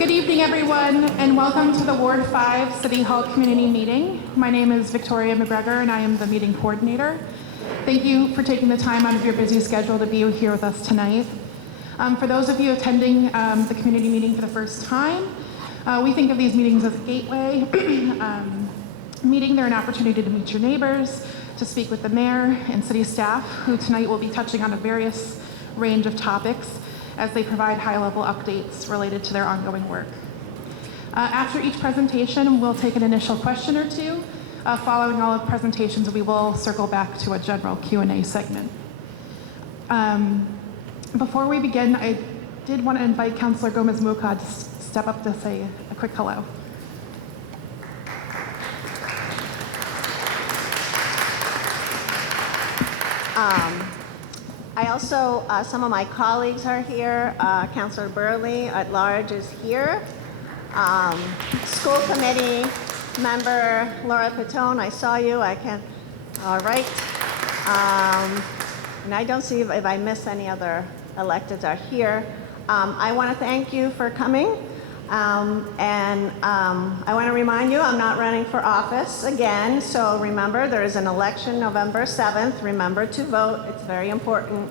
Good evening, everyone, and welcome to the Ward 5 City Hall Community Meeting. My name is Victoria McGregor, and I am the meeting coordinator. Thank you for taking the time out of your busy schedule to be here with us tonight. For those of you attending the community meeting for the first time, we think of these meetings as a gateway meeting. They're an opportunity to meet your neighbors, to speak with the mayor and city staff, who tonight will be touching on a various range of topics as they provide high-level updates related to their ongoing work. After each presentation, we'll take an initial question or two. Following all of the presentations, we will circle back to a general Q&A segment. Before we begin, I did want to invite Councilor Gomez-Mucad to step up to say a quick hello. I also, some of my colleagues are here. Councilor Burley at large is here. School committee member Laura Petone, I saw you. All right. And I don't see if I missed any other electeds are here. I want to thank you for coming. I want to remind you, I'm not running for office again, so remember there is an election November 7th. Remember to vote, it's very important.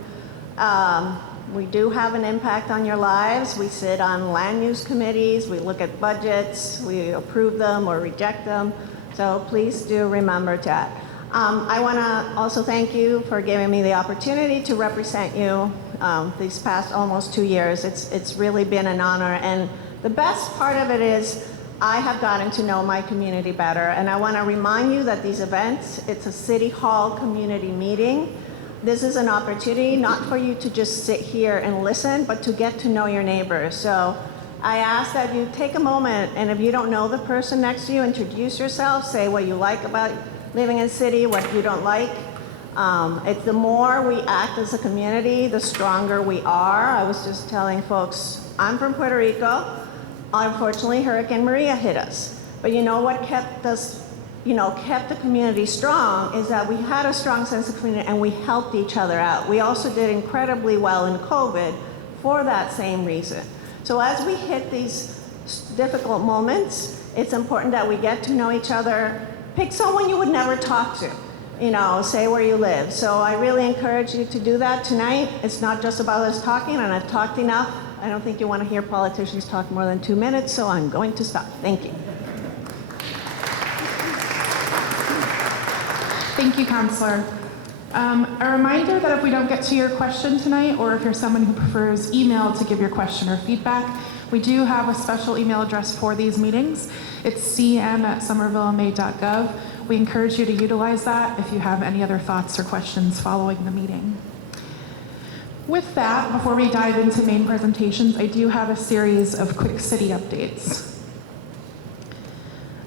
We do have an impact on your lives. We sit on land use committees, we look at budgets, we approve them or reject them, so please do remember that. I want to also thank you for giving me the opportunity to represent you these past almost 2 years. It's really been an honor, and the best part of it is I have gotten to know my community better, and I want to remind you that these events, it's a City Hall community meeting. This is an opportunity not for you to just sit here and listen, but to get to know your neighbors. So I ask that you take a moment, and if you don't know the person next to you, introduce yourself, say what you like about living in the city, what you don't like. It's the more we act as a community, the stronger we are. I was just telling folks, I'm from Puerto Rico. Unfortunately, Hurricane Maria hit us. But you know what kept us, kept the community strong is that we had a strong sense of community and we helped each other out. We also did incredibly well in COVID for that same reason. So as we hit these difficult moments, it's important that we get to know each other. Pick someone you would never talk to, say where you live. So I really encourage you to do that tonight. It's not just about us talking, and I've talked enough. I don't think you want to hear politicians talk more than 2 minutes, so I'm going to stop. Thank you. Thank you, Councilor. A reminder that if we don't get to your question tonight, or if you're someone who prefers email to give your question or feedback, we do have a special email address for these meetings. It's cm@somervillema.gov. We encourage you to utilize that if you have any other thoughts or questions following the meeting. With that, before we dive into main presentations, I do have a series of quick city updates.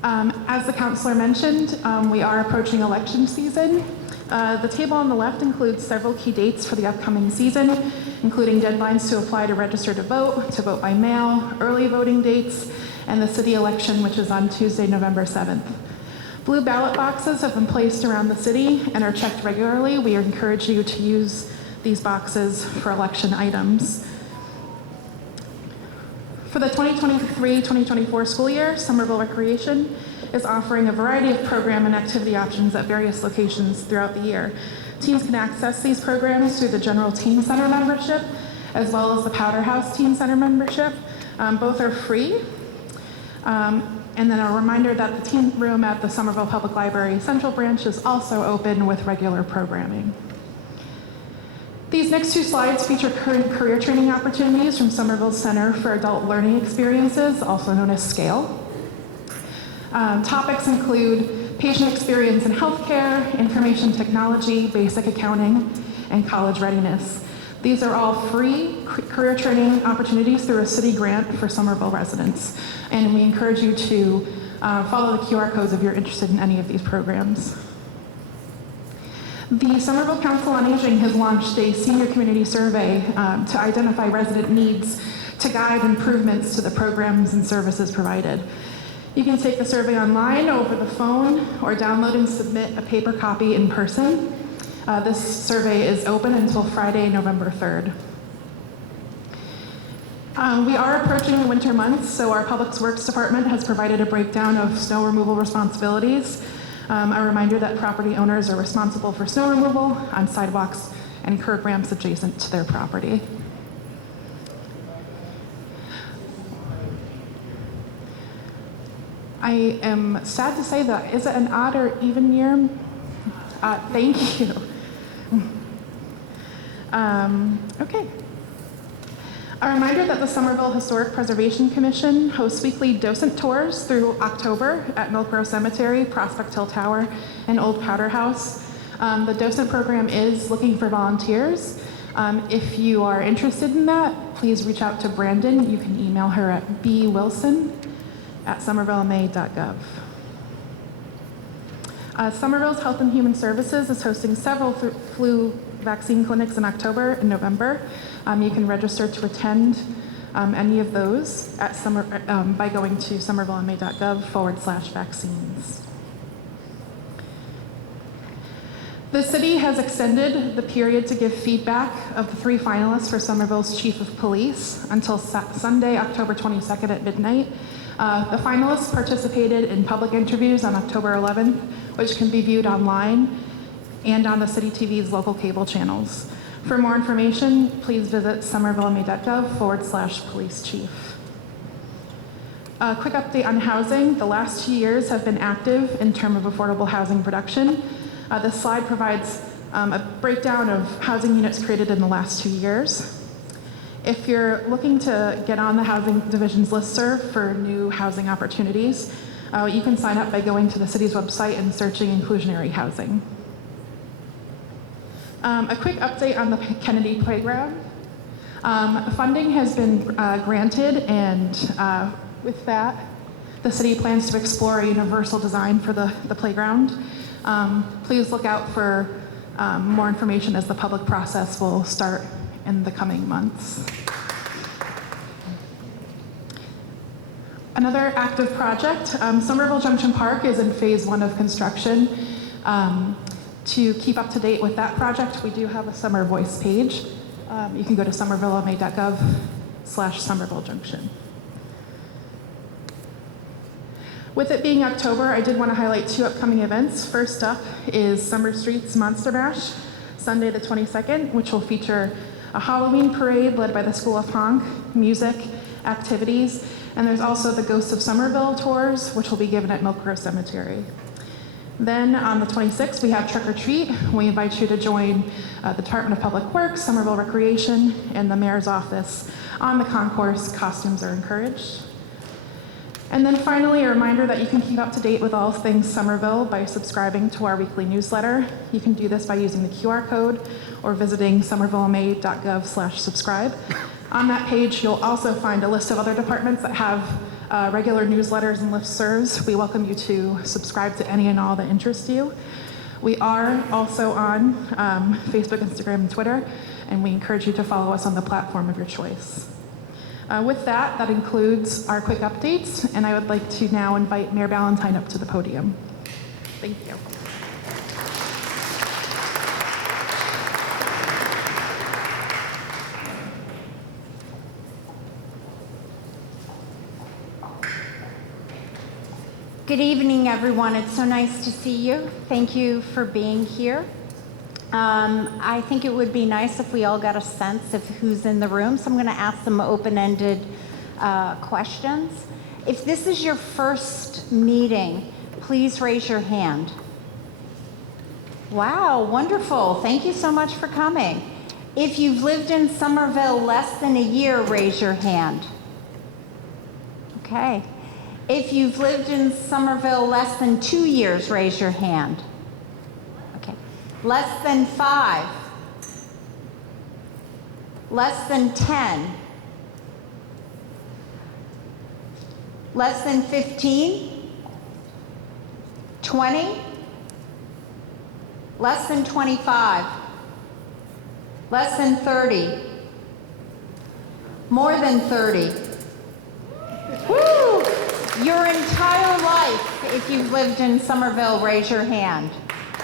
As the councilor mentioned, we are approaching election season. The table on the left includes several key dates for the upcoming season, including deadlines to apply to register to vote by mail, early voting dates, and the city election, which is on Tuesday, November 7th. Blue ballot boxes have been placed around the city and are checked regularly. We encourage you to use these boxes for election items. For the 2023-2024 school year, Somerville Recreation is offering a variety of program and activity options at various locations throughout the year. Teams can access these programs through the General Teen Center membership, as well as the Powder House Teen Center membership. Both are free. And then a reminder that the teen room at the Somerville Public Library Central Branch is also open with regular programming. These next two slides feature current career training opportunities from Somerville Center for Adult Learning Experiences, also known as SCALE. Topics include patient experience in healthcare, information technology, basic accounting, and college readiness. These are all free career training opportunities through a city grant for Somerville residents. And we encourage you to follow the QR codes if you're interested in any of these programs. The Somerville Council on Aging has launched a senior community survey to identify resident needs to guide improvements to the programs and services provided. You can take the survey online, over the phone, or download and submit a paper copy in person. This survey is open until Friday, November 3rd. We are approaching the winter months, so our Public Works Department has provided a breakdown of snow removal responsibilities. A reminder that property owners are responsible for snow removal on sidewalks and curb ramps adjacent to their property. I am sad to say that, is it an odd or even year? Thank you. Okay. A reminder that the Somerville Historic Preservation Commission hosts weekly docent tours through October at Milk Row Cemetery, Prospect Hill Tower, and Old Powder House. The docent program is looking for volunteers. If you are interested in that, please reach out to Brandon. You can email her at bwilson@somervillema.gov. Somerville's Health and Human Services is hosting several flu vaccine clinics in October and November. You can register to attend any of those at by going to somervillema.gov/vaccines. The city has extended the period to give feedback of the 3 finalists for Somerville's Chief of Police until Sunday, October 22nd at midnight. The finalists participated in public interviews on October 11th, which can be viewed online and on the City TV's local cable channels. For more information, please visit somervillema.gov/police-chief. A quick update on housing. The last 2 years have been active in terms of affordable housing production. This slide provides a breakdown of housing units created in the last 2 years. If you're looking to get on the Housing Division's listserv for new housing opportunities, you can sign up by going to the city's website and searching inclusionary housing. A quick update on the Kennedy Playground. Funding has been granted, and with that, the city plans to explore a universal design for the playground. Please look out for more information as the public process will start in the coming months. Another active project, Somerville Junction Park is in phase 1 of construction. To keep up to date with that project, we do have a Summer Voice page. You can go to somervillema.gov/Somerville Junction. With it being October, I did want to highlight 2 upcoming events. First up is Summer Street's Monster Bash, Sunday the 22nd, which will feature a Halloween parade led by the School of Honk, music, activities, and there's also the Ghosts of Somerville tours, which will be given at Milk Row Cemetery. Then on the 26th, we have Trick or Treat. We invite you to join the Department of Public Works, Somerville Recreation, and the Mayor's Office on the concourse. Costumes are encouraged. And then finally, a reminder that you can keep up to date with all things Somerville by subscribing to our weekly newsletter. You can do this by using the QR code or visiting somervillema.gov/subscribe. On that page, you'll also find a list of other departments that have regular newsletters and listservs. We welcome you to subscribe to any and all that interest you. We are also on Facebook, Instagram, and Twitter, and we encourage you to follow us on the platform of your choice. With that, that includes our quick updates, and I would like to now invite Mayor Ballantyne up to the podium. Thank you. Good evening, everyone. It's so nice to see you. Thank you for being here. I think it would be nice if we all got a sense of who's in the room, so I'm going to ask some open-ended questions. If this is your first meeting, please raise your hand. Wow, wonderful. Thank you so much for coming. If you've lived in Somerville less than a year, raise your hand. Okay. If you've lived in Somerville less than 2 years, raise your hand. Okay. Less than 5. Less than 10. Less than 15. 20. Less than 25. Less than 30. More than 30. Woo! Your entire life, if you've lived in Somerville, raise your hand.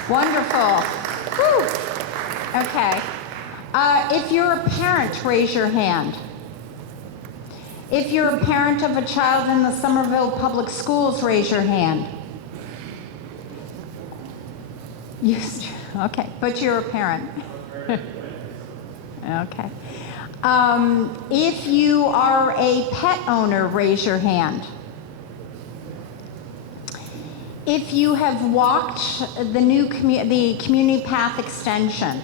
Wonderful. Woo. Okay. If you're a parent, raise your hand. If you're a parent of a child in the Somerville Public Schools, raise your hand. Okay, but you're a parent. Okay. If you are a pet owner, raise your hand. If you have walked the new the community path extension.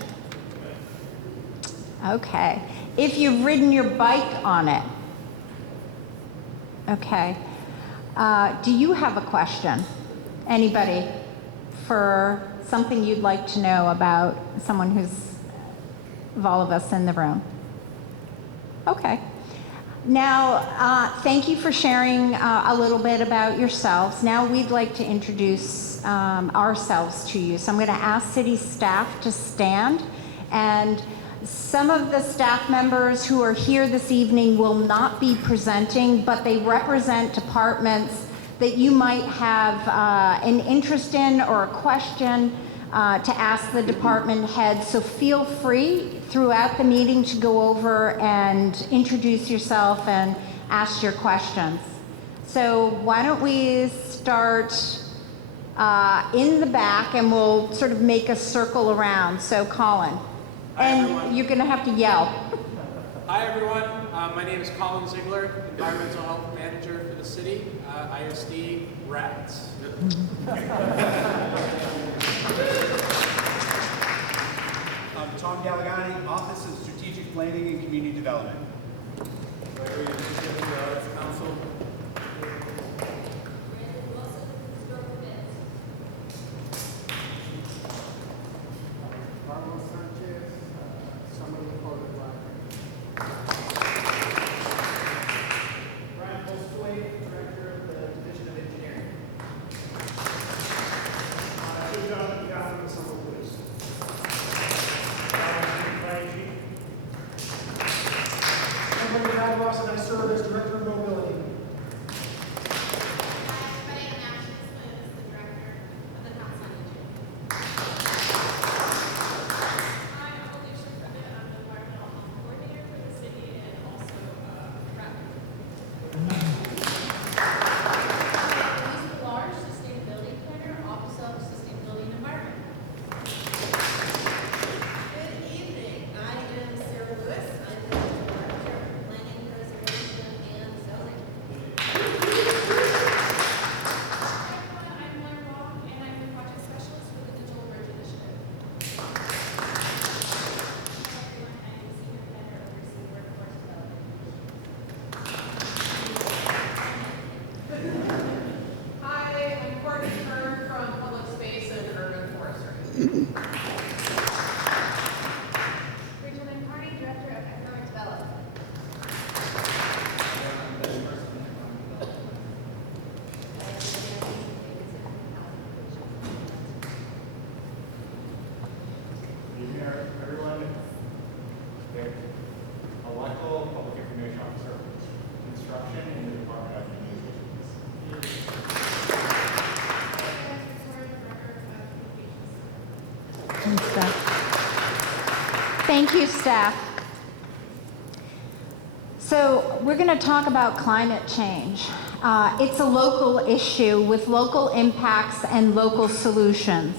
Okay. If you've ridden your bike on it. Okay. Do you have a question? Anybody? For something you'd like to know about someone who's of all of us in the room? Okay. Now, thank you for sharing a little bit about yourselves. Now we'd like to introduce ourselves to you. So I'm going to ask city staff to stand, and some of the staff members who are here this evening will not be presenting, but they represent departments that you might have an interest in or a question to ask the department head. So feel free throughout the meeting to go over and introduce yourself and ask your questions. So why don't we start in the back, and we'll sort of make a circle around. So Colin. Hi, And everyone. you're going to have to yell. Hi everyone, my name is Colin Ziegler, Environmental Health Manager for the city, ISD RATS. I'm Tom Galagani, Office of Strategic Planning and Community Development. Council. Carlos Sanchez, Somerville Public Library. Brian Postlewaite, Director of the Division of Engineering. Jonathan Gotham, Somerville Police. I'm Brady Radloff, and I serve as Director of Mobility. Hi, everybody. I'm Ashley Smith, the Director of the Council on Aging. Hi, I'm Alicia Privet. I'm the Environmental Health Coordinator for the city and also RAP. Elizabeth Large, Sustainability Planner, Office of Sustainability and Environment. Good evening. I am Sarah Lewis. I'm the Director of Planning, Preservation, and Zoning. Hi, everyone. I'm Blair Wong, and I'm the Project Specialist for the Digital Bridge Initiative. Hi, everyone. I'm Senior Planner overseeing Workforce Development. Hi, I'm Courtney Kern from Public Space and Urban Forestry. Rachel McCarty, Director of Economic Development. Evening, everyone. Vic, Electoral Public Information Officer, Construction in the Department of Communications. Thank you, staff. So we're going to talk about climate change. It's a local issue with local impacts and local solutions.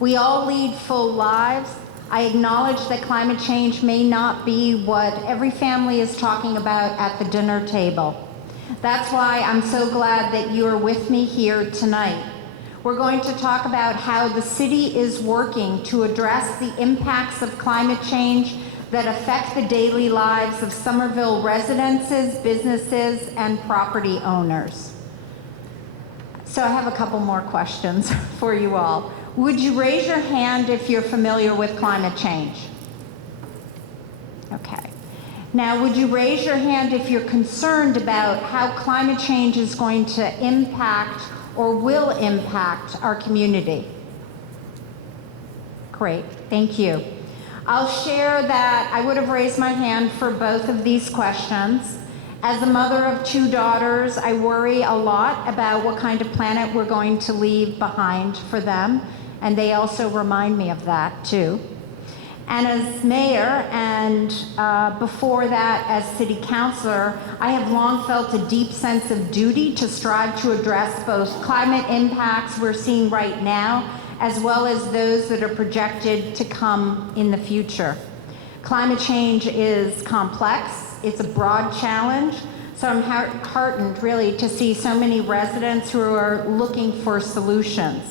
We all lead full lives. I acknowledge that climate change may not be what every family is talking about at the dinner table. That's why I'm so glad that you are with me here tonight. We're going to talk about how the city is working to address the impacts of climate change that affect the daily lives of Somerville residences, businesses, and property owners. So I have a couple more questions for you all. Would you raise your hand if you're familiar with climate change? Okay. Now, would you raise your hand if you're concerned about how climate change is going to impact or will impact our community? Great, thank you. I'll share that I would have raised my hand for both of these questions. As a mother of 2 daughters, I worry a lot about what kind of planet we're going to leave behind for them, and they also remind me of that too. And as mayor and before that as city councilor, I have long felt a deep sense of duty to strive to address both climate impacts we're seeing right now, as well as those that are projected to come in the future. Climate change is complex, it's a broad challenge, so I'm heartened really to see so many residents who are looking for solutions.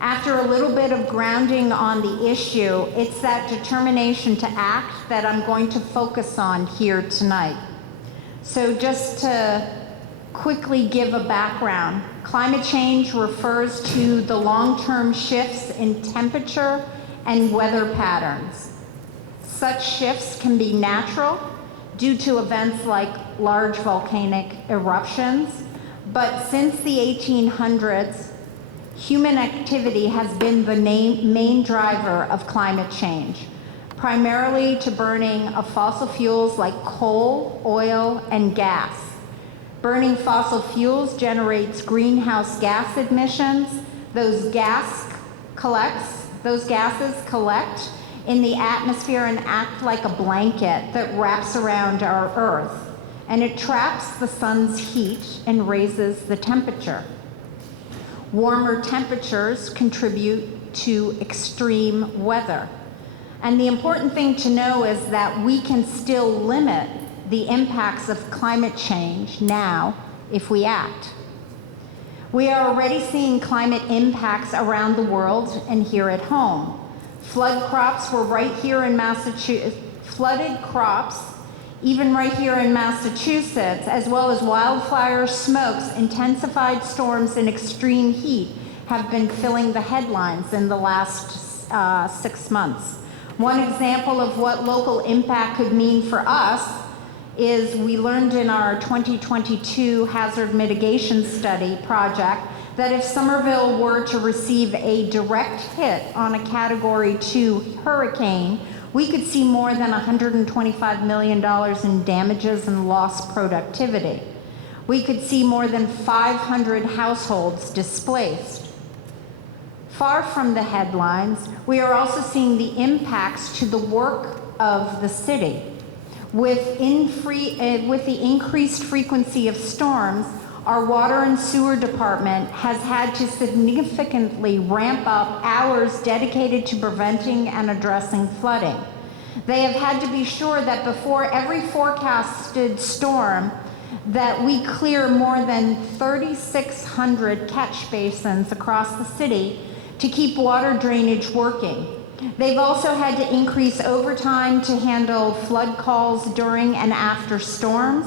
After a little bit of grounding on the issue, it's that determination to act that I'm going to focus on here tonight. So just to quickly give a background, climate change refers to the long-term shifts in temperature and weather patterns. Such shifts can be natural due to events like large volcanic eruptions, but since the 1800s, human activity has been the main driver of climate change, primarily to burning of fossil fuels like coal, oil, and gas. Burning fossil fuels generates greenhouse gas emissions. Those gases collect in the atmosphere and act like a blanket that wraps around our Earth, and it traps the sun's heat and raises the temperature. Warmer temperatures contribute to extreme weather. And the important thing to know is that we can still limit the impacts of climate change now if we act. We are already seeing climate impacts around the world and here at home. Flooded crops even right here in Massachusetts, as well as wildfire smokes, intensified storms, and extreme heat have been filling the headlines in the last 6 months. One example of what local impact could mean for us is we learned in our 2022 hazard mitigation study project that if Somerville were to receive a direct hit on a Category 2 hurricane, we could see more than $125 million in damages and lost productivity. We could see more than 500 households displaced. Far from the headlines, we are also seeing the impacts to the work of the city. With the increased frequency of storms, our water and sewer department has had to significantly ramp up hours dedicated to preventing and addressing flooding. They have had to be sure that before every forecasted storm, that we clear more than 3,600 catch basins across the city to keep water drainage working. They've also had to increase overtime to handle flood calls during and after storms.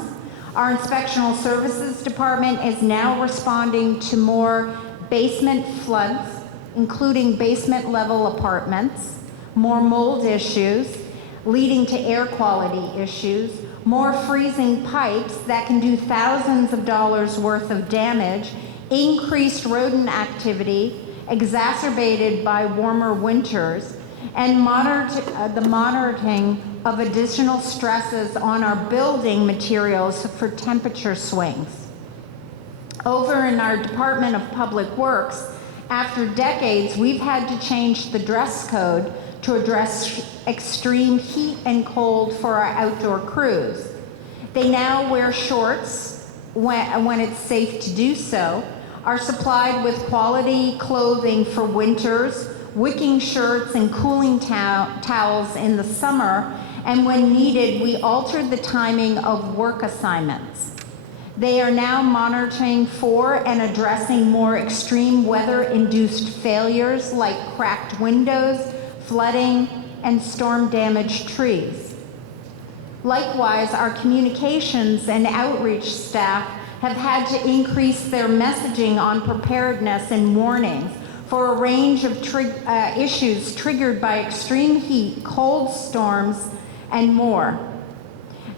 Our inspectional services department is now responding to more basement floods, including basement level apartments, more mold issues, leading to air quality issues, more freezing pipes that can do thousands of dollars worth of damage, increased rodent activity, exacerbated by warmer winters, and the monitoring of additional stresses on our building materials for temperature swings. Over in our Department of Public Works, after decades, we've had to change the dress code to address extreme heat and cold for our outdoor crews. They now wear shorts when it's safe to do so, are supplied with quality clothing for winters, wicking shirts and cooling towels in the summer, and when needed, we altered the timing of work assignments. They are now monitoring for and addressing more extreme weather-induced failures like cracked windows, flooding, and storm-damaged trees. Likewise, our communications and outreach staff have had to increase their messaging on preparedness and warnings for a range of issues triggered by extreme heat, cold storms, and more.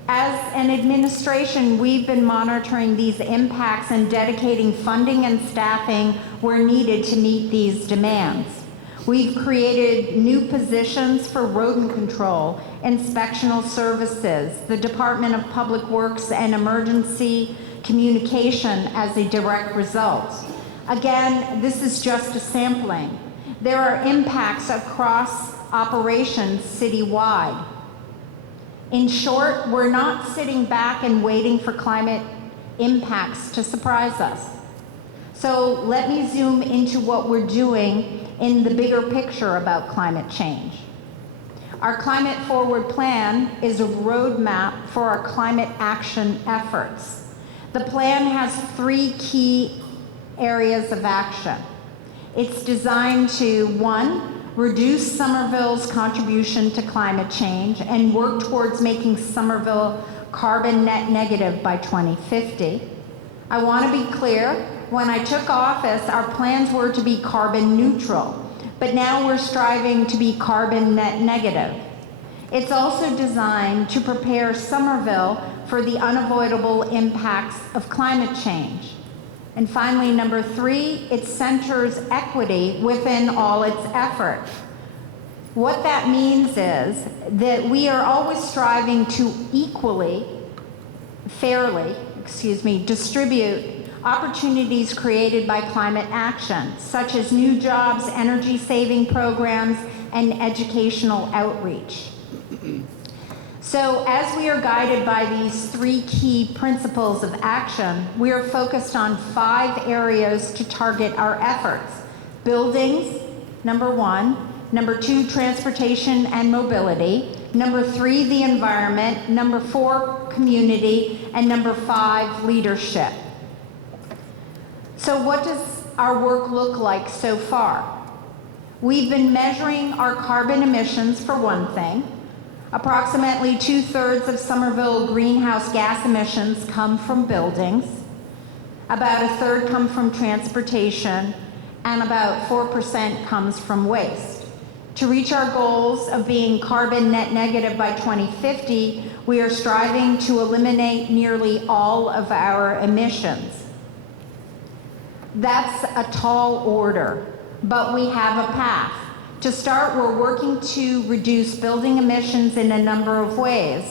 As an administration, we've been monitoring these impacts and dedicating funding and staffing where needed to meet these demands. We've created new positions for rodent control, inspectional services, the Department of Public Works, and emergency communication as a direct result. Again, this is just a sampling. There are impacts across operations citywide. In short, we're not sitting back and waiting for climate impacts to surprise us. So let me zoom into what we're doing in the bigger picture about climate change. Our Climate Forward Plan is a roadmap for our climate action efforts. The plan has 3 key areas of action. It's designed to, 1, reduce Somerville's contribution to climate change and work towards making Somerville carbon net negative by 2050. I want to be clear, when I took office, our plans were to be carbon neutral, but now we're striving to be carbon net negative. It's also designed to prepare Somerville for the unavoidable impacts of climate change. And finally, number 3, it centers equity within all its efforts. What that means is that we are always striving to fairly distribute opportunities created by climate action, such as new jobs, energy saving programs, and educational outreach. So as we are guided by these 3 key principles of action, we are focused on 5 areas to target our efforts. Buildings, number 1. Number 2, transportation and mobility. Number 3, the environment. Number 4, community. And number 5, leadership. So what does our work look like so far? We've been measuring our carbon emissions, for one thing. Approximately 2/3 of Somerville greenhouse gas emissions come from buildings. About 1/3 come from transportation, and about 4% comes from waste. To reach our goals of being carbon net negative by 2050, we are striving to eliminate nearly all of our emissions. That's a tall order, but we have a path. To start, we're working to reduce building emissions in a number of ways.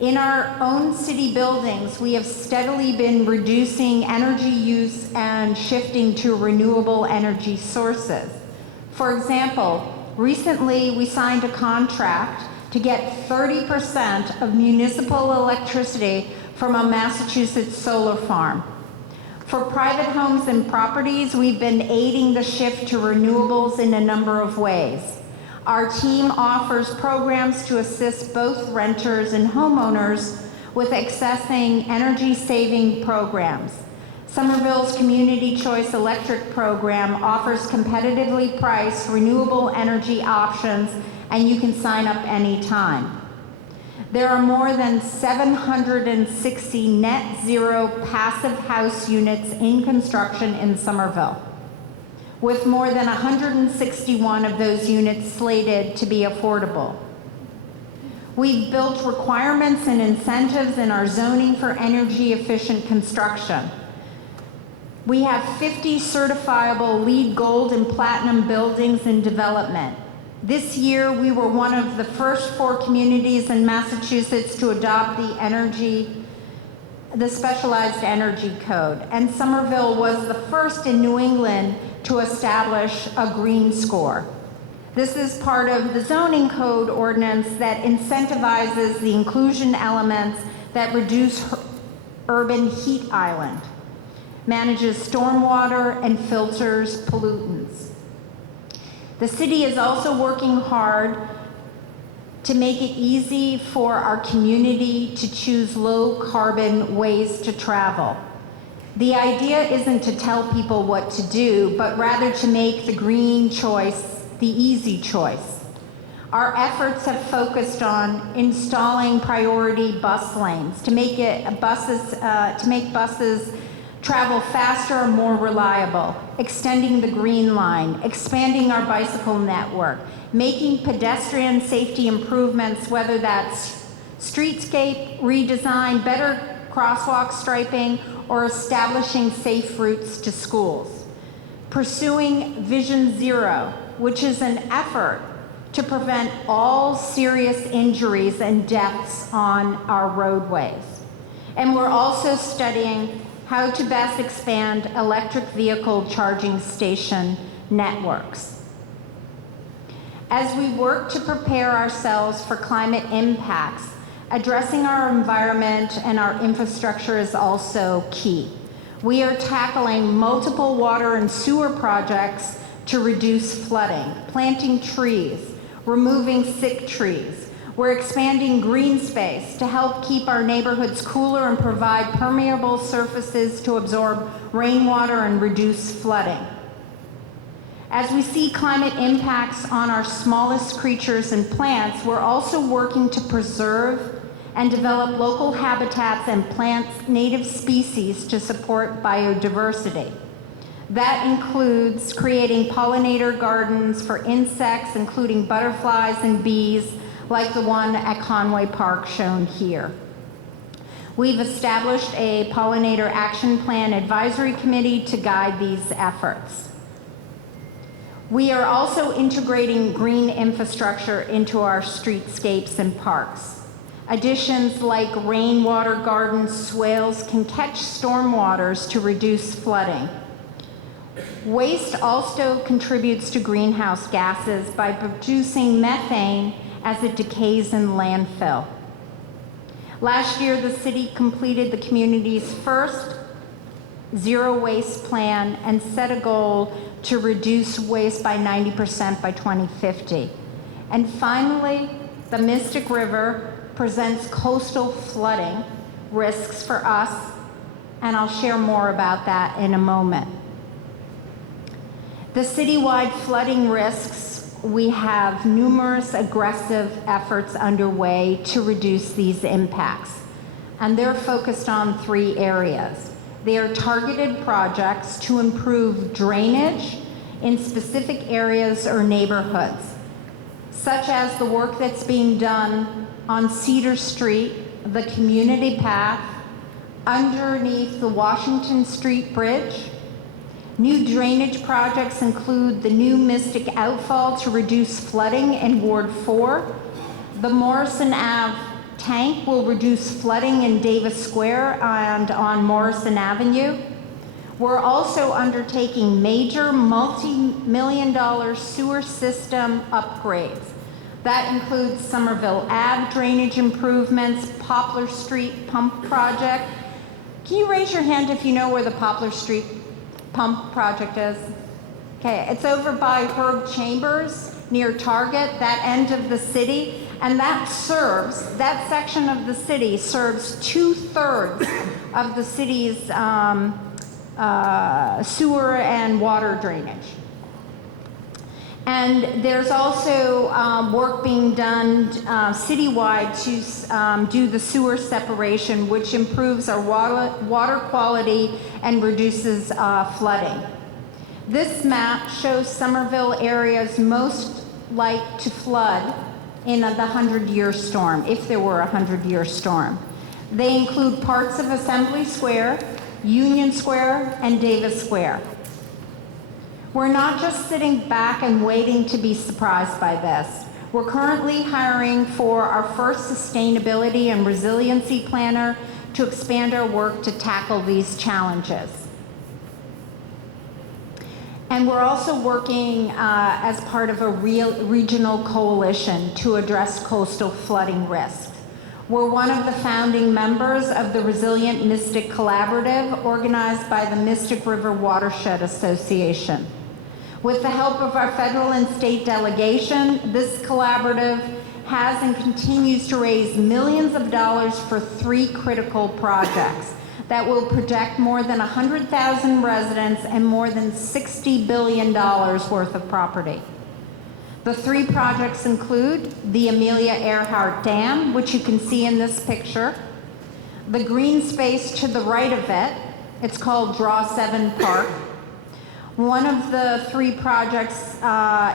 In our own city buildings, we have steadily been reducing energy use and shifting to renewable energy sources. For example, recently we signed a contract to get 30% of municipal electricity from a Massachusetts solar farm. For private homes and properties, we've been aiding the shift to renewables in a number of ways. Our team offers programs to assist both renters and homeowners with accessing energy-saving programs. Somerville's Community Choice Electric program offers competitively priced renewable energy options, and you can sign up anytime. There are more than 760 net zero passive house units in construction in Somerville, with more than 161 of those units slated to be affordable. We've built requirements and incentives in our zoning for energy efficient construction. We have 50 certifiable LEED Gold and Platinum buildings in development. This year, we were one of the first 4 communities in Massachusetts to adopt the Specialized Energy Code, and Somerville was the first in New England to establish a green score. This is part of the zoning code ordinance that incentivizes the inclusion elements that reduce urban heat island, manages stormwater, and filters pollutants. The city is also working hard to make it easy for our community to choose low carbon ways to travel. The idea isn't to tell people what to do, but rather to make the green choice the easy choice. Our efforts have focused on installing priority bus lanes to make buses travel faster and more reliable, extending the Green Line, expanding our bicycle network, making pedestrian safety improvements, whether that's streetscape redesign, better crosswalk striping, or establishing safe routes to schools. Pursuing Vision Zero, which is an effort to prevent all serious injuries and deaths on our roadways. And we're also studying how to best expand electric vehicle charging station networks. As we work to prepare ourselves for climate impacts, addressing our environment and our infrastructure is also key. We are tackling multiple water and sewer projects to reduce flooding, planting trees, removing sick trees. We're expanding green space to help keep our neighborhoods cooler and provide permeable surfaces to absorb rainwater and reduce flooding. As we see climate impacts on our smallest creatures and plants, we're also working to preserve and develop local habitats and plant native species to support biodiversity. That includes creating pollinator gardens for insects, including butterflies and bees, like the one at Conway Park shown here. We've established a Pollinator Action Plan Advisory Committee to guide these efforts. We are also integrating green infrastructure into our streetscapes and parks. Additions like rainwater gardens, swales can catch stormwaters to reduce flooding. Waste also contributes to greenhouse gases by producing methane as it decays in landfill. Last year, the city completed the community's first zero waste plan and set a goal to reduce waste by 90% by 2050. And finally, the Mystic River presents coastal flooding risks for us, and I'll share more about that in a moment. The citywide flooding risks, we have numerous aggressive efforts underway to reduce these impacts, and they're focused on 3 areas. They are targeted projects to improve drainage in specific areas or neighborhoods, such as the work that's being done on Cedar Street, the community path, underneath the Washington Street Bridge. New drainage projects include the new Mystic Outfall to reduce flooding in Ward 4. The Morrison Ave tank will reduce flooding in Davis Square and on Morrison Avenue. We're also undertaking major multi-million-dollar sewer system upgrades. That includes Somerville Ave drainage improvements, Poplar Street pump project. Can you raise your hand if you know where the Poplar Street pump project is? Okay, it's over by Herb Chambers near Target, that end of the city, and that section of the city serves 2/3 of the city's sewer and water drainage. And there's also work being done citywide to do the sewer separation, which improves our water quality and reduces flooding. This map shows Somerville areas most like to flood in the 100-year storm, if there were a 100-year storm. They include parts of Assembly Square, Union Square, and Davis Square. We're not just sitting back and waiting to be surprised by this. We're currently hiring for our first sustainability and resiliency planner to expand our work to tackle these challenges. And we're also working as part of a regional coalition to address coastal flooding risks. We're one of the founding members of the Resilient Mystic Collaborative, organized by the Mystic River Watershed Association. With the help of our federal and state delegation, this collaborative has and continues to raise millions of dollars for 3 critical projects that will protect more than 100,000 residents and more than $60 billion worth of property. The 3 projects include the Amelia Earhart Dam, which you can see in this picture, the green space to the right of it, it's called Draw 7 Park. One of the 3 projects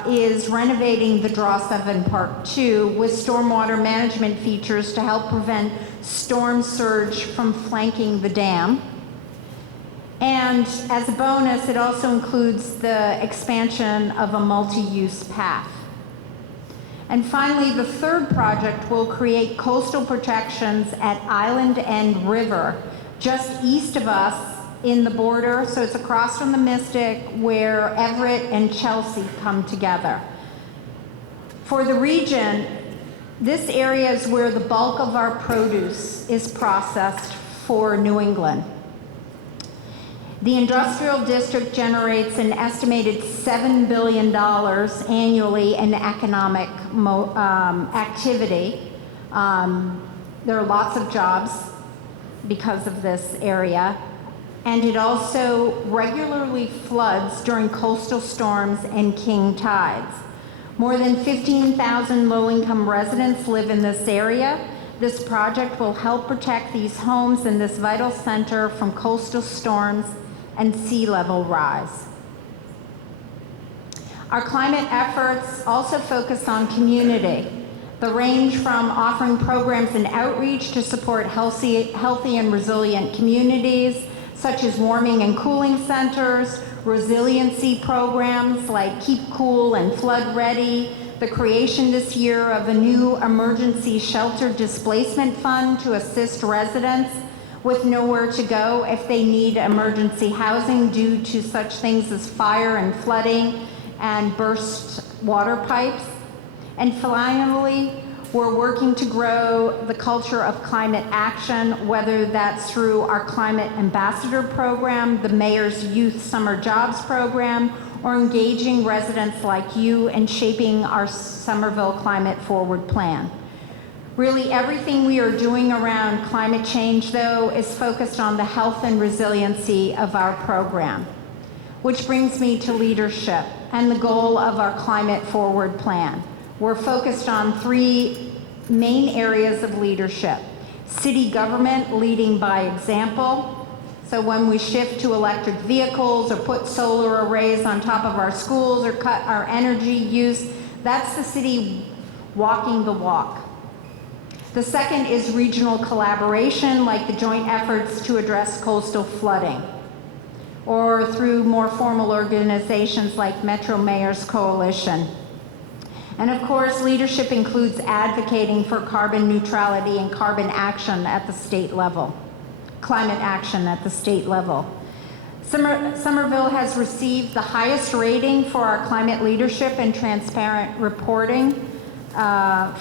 is renovating the Draw 7 Park 2 with stormwater management features to help prevent storm surge from flanking the dam. And as a bonus, it also includes the expansion of a multi-use path. And finally, the 3rd project will create coastal protections at Island End River, just east of us in the border, so it's across from the Mystic where Everett and Chelsea come together. For the region, this area is where the bulk of our produce is processed for New England. The industrial district generates an estimated $7 billion annually in economic activity. There are lots of jobs because of this area, and it also regularly floods during coastal storms and king tides. More than 15,000 low-income residents live in this area. This project will help protect these homes in this vital center from coastal storms and sea level rise. Our climate efforts also focus on community. They range from offering programs and outreach to support healthy and resilient communities, such as warming and cooling centers, resiliency programs like Keep Cool and Flood Ready, the creation this year of a new emergency shelter displacement fund to assist residents with nowhere to go if they need emergency housing due to such things as fire and flooding and burst water pipes. And finally, we're working to grow the culture of climate action, whether that's through our Climate Ambassador Program, the Mayor's Youth Summer Jobs Program, or engaging residents like you in shaping our Somerville Climate Forward Plan. Really, everything we are doing around climate change, though, is focused on the health and resiliency of our program. Which brings me to leadership and the goal of our Climate Forward Plan. We're focused on three main areas of leadership. City government leading by example. So when we shift to electric vehicles or put solar arrays on top of our schools or cut our energy use, that's the city walking the walk. The second is regional collaboration, like the joint efforts to address coastal flooding, or through more formal organizations like Metro Mayors Coalition. And of course, leadership includes advocating for carbon neutrality and carbon action at the state level, climate action at the state level. Somerville has received the highest rating for our climate leadership and transparent reporting from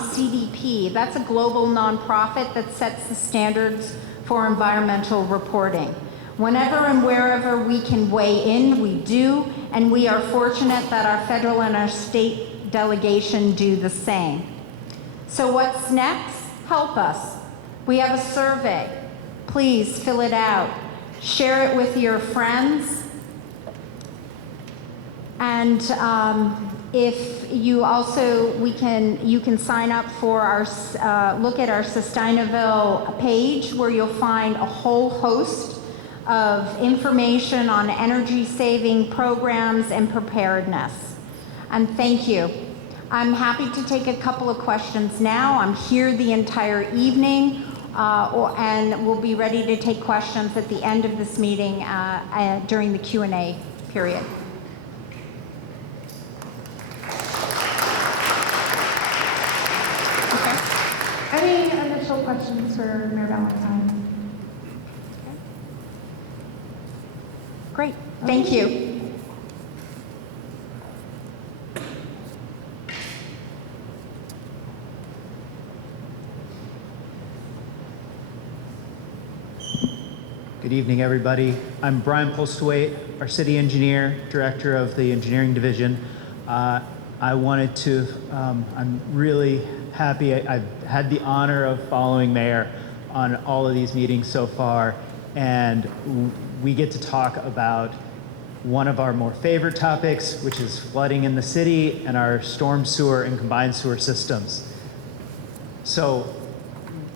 CDP. That's a global nonprofit that sets the standards for environmental reporting. Whenever and wherever we can weigh in, we do, and we are fortunate that our federal and our state delegation do the same. So what's next? Help us. We have a survey. Please fill it out. Share it with your friends. And if you also, you can sign up for our, look at our Sustainaville page, where you'll find a whole host of information on energy saving programs and preparedness. And thank you. I'm happy to take a couple of questions now. I'm here the entire evening, and we'll be ready to take questions at the end of this meeting during the Q&A period. Any initial questions for Mayor Valentine? Great, thank you. Good evening, everybody. I'm Brian Polstwaite, our city engineer, director of the engineering division. I wanted to, I'm really happy. I've had the honor of following Mayor on all of these meetings so far, and we get to talk about one of our more favorite topics, which is flooding in the city and our storm sewer and combined sewer systems. So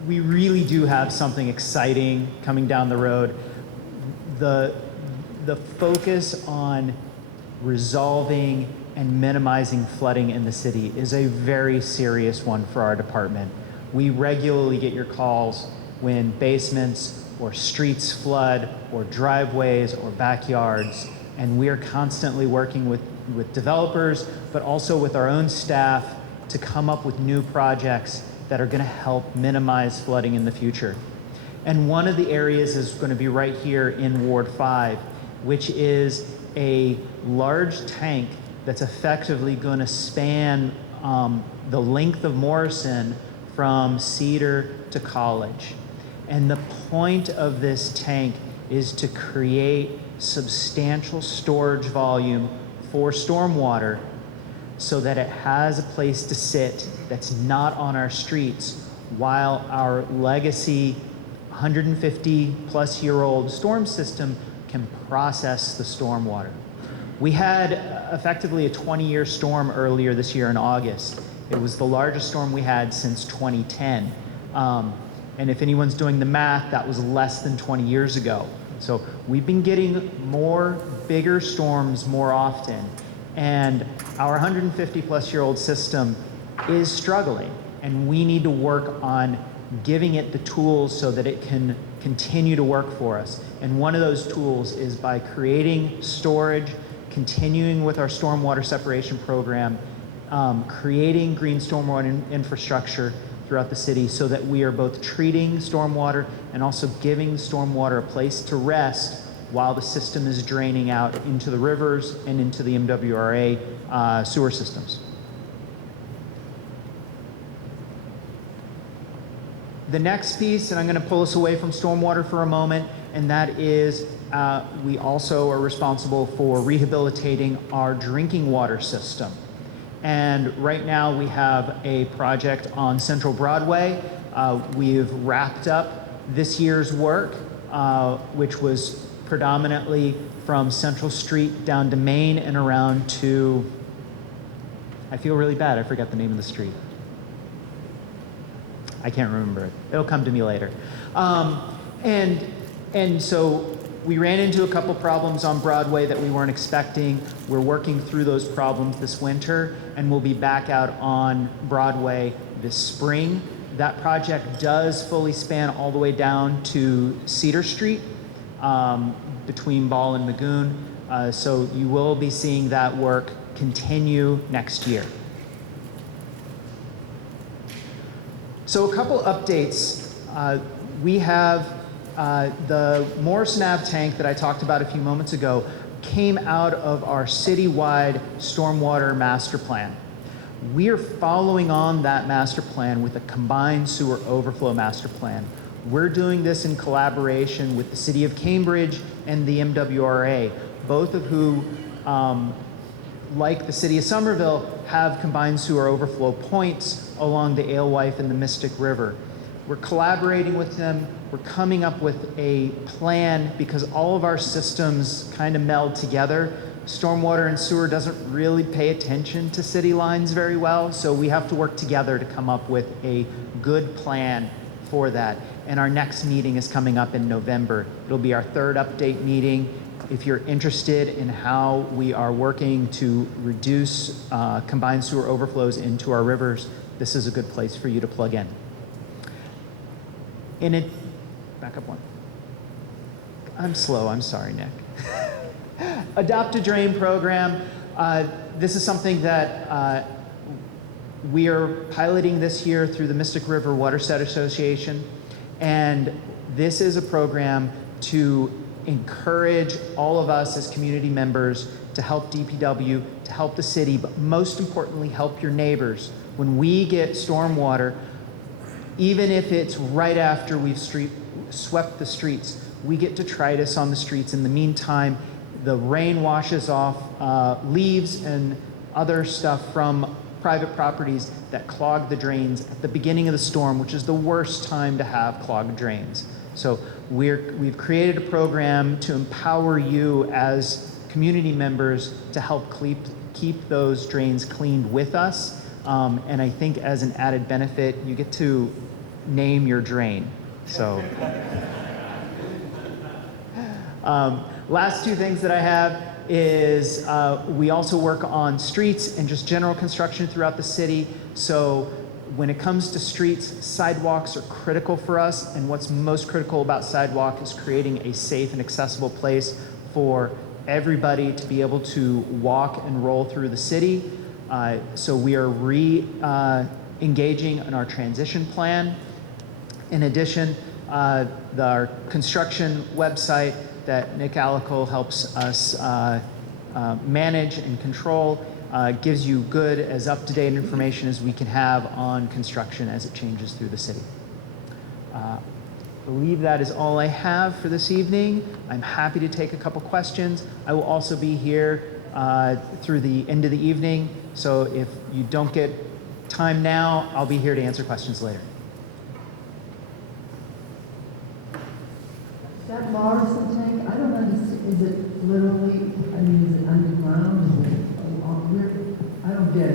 we really do have something exciting coming down the road. The focus on resolving and minimizing flooding in the city is a very serious one for our department. We regularly get your calls when basements or streets flood or driveways or backyards, and we are constantly working with developers, but also with our own staff to come up with new projects that are going to help minimize flooding in the future. And one of the areas is going to be right here in Ward 5, which is a large tank that's effectively going to span the length of Morrison from Cedar to College. And the point of this tank is to create substantial storage volume for stormwater so that it has a place to sit that's not on our streets while our legacy 150 plus year old storm system can process the stormwater. We had effectively a 20-year storm earlier this year in August. It was the largest storm we had since 2010. And if anyone's doing the math, that was less than 20 years ago. So we've been getting more bigger storms more often. And our 150 plus year old system is struggling. And we need to work on giving it the tools so that it can continue to work for us. And one of those tools is by creating storage, continuing with our stormwater separation program, creating green stormwater infrastructure throughout the city so that we are both treating stormwater and also giving stormwater a place to rest while the system is draining out into the rivers and into the MWRA sewer systems. The next piece, and I'm going to pull us away from stormwater for a moment, and that is we also are responsible for rehabilitating our drinking water system. And right now we have a project on Central Broadway. We've wrapped up this year's work, which was predominantly from Central Street down to Main and around to, I feel really bad, I forgot the name of the street. I can't remember it. It'll come to me later. And so we ran into a couple problems on Broadway that we weren't expecting. We're working through those problems this winter, and we'll be back out on Broadway this spring. That project does fully span all the way down to Cedar Street, between Ball and Magoon. So you will be seeing that work continue next year. So a couple updates. We have the Morrison Ave tank that I talked about a few moments ago came out of our citywide stormwater master plan. We are following on that master plan with a combined sewer overflow master plan. We're doing this in collaboration with the City of Cambridge and the MWRA, both of who, like the City of Somerville, have combined sewer overflow points along the Alewife and the Mystic River. We're collaborating with them. We're coming up with a plan because all of our systems kind of meld together. Stormwater and sewer doesn't really pay attention to city lines very well, so we have to work together to come up with a good plan for that. And our next meeting is coming up in November. It'll be our third update meeting. If you're interested in how we are working to reduce combined sewer overflows into our rivers, this is a good place for you to plug in. Back up one. I'm slow, I'm sorry, Nick. Adopt a Drain program. This is something that we are piloting this year through the Mystic River Watershed Association. And this is a program to encourage all of us as community members to help DPW, to help the city, but most importantly, help your neighbors. When we get stormwater, even if it's right after we've swept the streets, we get detritus on the streets. In the meantime, the rain washes off leaves and other stuff from private properties that clog the drains at the beginning of the storm, which is the worst time to have clogged drains. So we've created a program to empower you as community members to help keep those drains cleaned with us. And I think as an added benefit, you get to name your drain. So last two things that I have is we also work on streets and just general construction throughout the city. So when it comes to streets, sidewalks are critical for us, and what's most critical about sidewalk is creating a safe and accessible place for everybody to be able to walk and roll through the city. So we are engaging in our transition plan. In addition, our construction website that Nick Alico helps us manage and control. Gives you good, as up-to-date information as we can have on construction as it changes through the city. I believe that is all I have for this evening. I'm happy to take a couple questions. I will also be here through the end of the evening, so if you don't get time now, I'll be here to answer questions later. That Morrison tank, I don't understand, is it literally, I mean, is it underground, is it along here? I don't get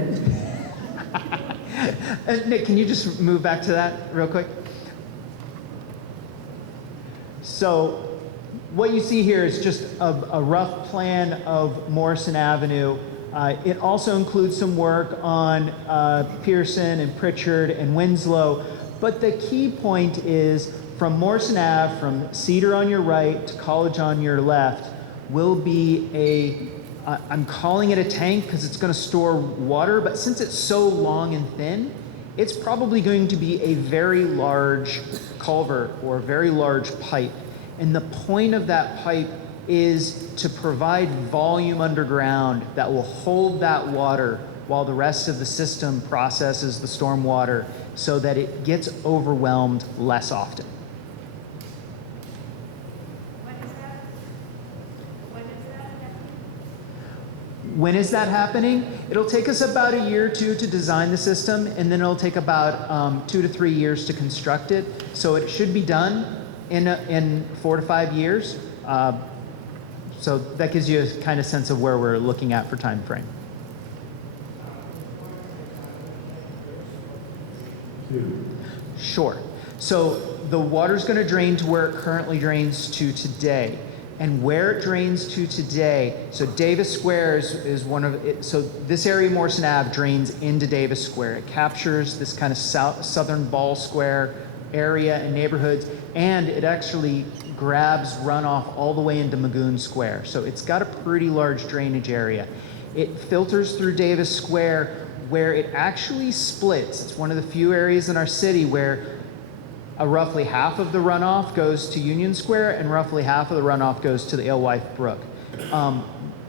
it. Nick, can you just move back to that real quick? So what you see here is just a rough plan of Morrison Avenue. It also includes some work on Pearson and Pritchard and Winslow, but the key point is from Morrison Ave, from Cedar on your right to College on your left, will be I'm calling it a tank because it's going to store water, but since it's so long and thin, it's probably going to be a very large culvert or a very large pipe. And the point of that pipe is to provide volume underground that will hold that water while the rest of the system processes the storm water so that it gets overwhelmed less often. When is that happening? It'll take us about a year or two to design the system, and then it'll take about 2 to 3 years to construct it. So it should be done in 4 to 5 years. So that gives you a kind of sense of where we're looking at for time frame. Sure. So the water's going to drain to where it currently drains to today. And where it drains to today, so Davis Square is one of it. So this area, Morrison Ave, drains into Davis Square. It captures this kind of southern Ball Square area and neighborhoods, and it actually grabs runoff all the way into Magoon Square. So it's got a pretty large drainage area. It filters through Davis Square where it actually splits. It's one of the few areas in our city where roughly half of the runoff goes to Union Square and roughly half of the runoff goes to the Alewife Brook.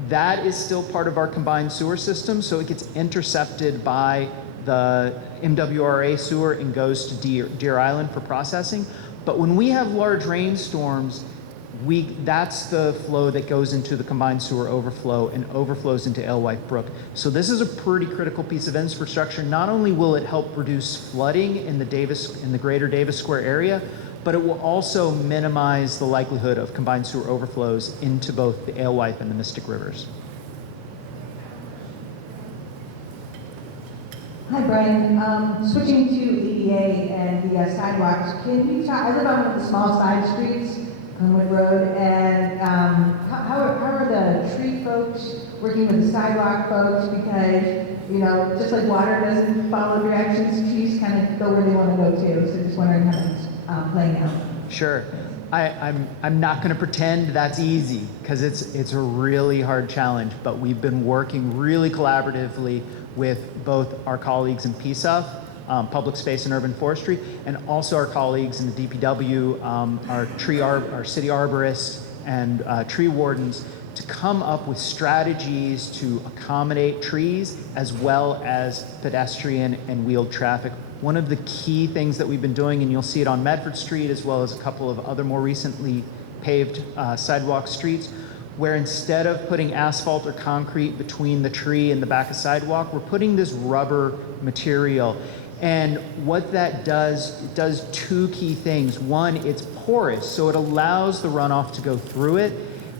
That is still part of our combined sewer system, so it gets intercepted by the MWRA sewer and goes to Deer Island for processing. But when we have large rainstorms, that's the flow that goes into the combined sewer overflow and overflows into Alewife Brook. So this is a pretty critical piece of infrastructure. Not only will it help reduce flooding in the greater Davis Square area, but it will also minimize the likelihood of combined sewer overflows into both the Alewife and the Mystic Rivers. Hi, Brian. Switching to EDA and the sidewalks, can you talk, I live on one of the small side streets, Glenwood Road, and how are the tree folks working with the sidewalk folks? Because, you know, just like water doesn't follow directions, trees kind of go where they want to go too. So just wondering how that's playing out. Sure. I'm not going to pretend that's easy because it's a really hard challenge, but we've been working really collaboratively with both our colleagues in PSUF, Public Space and Urban Forestry, and also our colleagues in the DPW, our city arborists and tree wardens to come up with strategies to accommodate trees as well as pedestrian and wheeled traffic. One of the key things that we've been doing, and you'll see it on Medford Street as well as a couple of other more recently paved sidewalk streets, where instead of putting asphalt or concrete between the tree and the back of sidewalk, we're putting this rubber material. And what that does, it does two key things. One, it's porous, so it allows the runoff to go through it,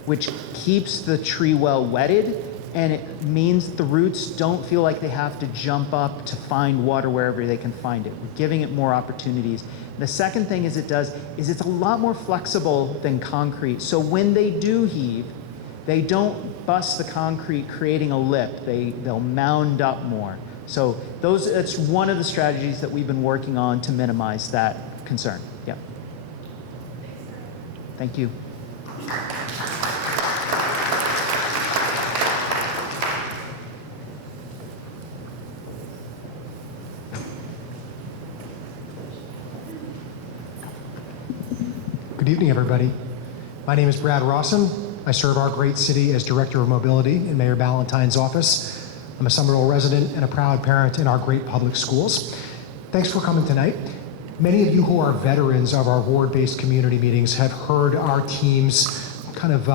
which keeps the tree well wetted, and it means the roots don't feel like they have to jump up to find water wherever they can find it. We're giving it more opportunities. The second thing is it's a lot more flexible than concrete. So when they do heave, they don't bust the concrete creating a lip. They'll mound up more. So that's one of the strategies that we've been working on to minimize that concern. Yeah. Thank you. Good evening, everybody. My name is Brad Rawson. I serve our great city as Director of Mobility in Mayor Ballantyne's office. I'm a Somerville resident and a proud parent in our great public schools. Thanks for coming tonight. Many of you who are veterans of our ward-based community meetings have heard our team's kind of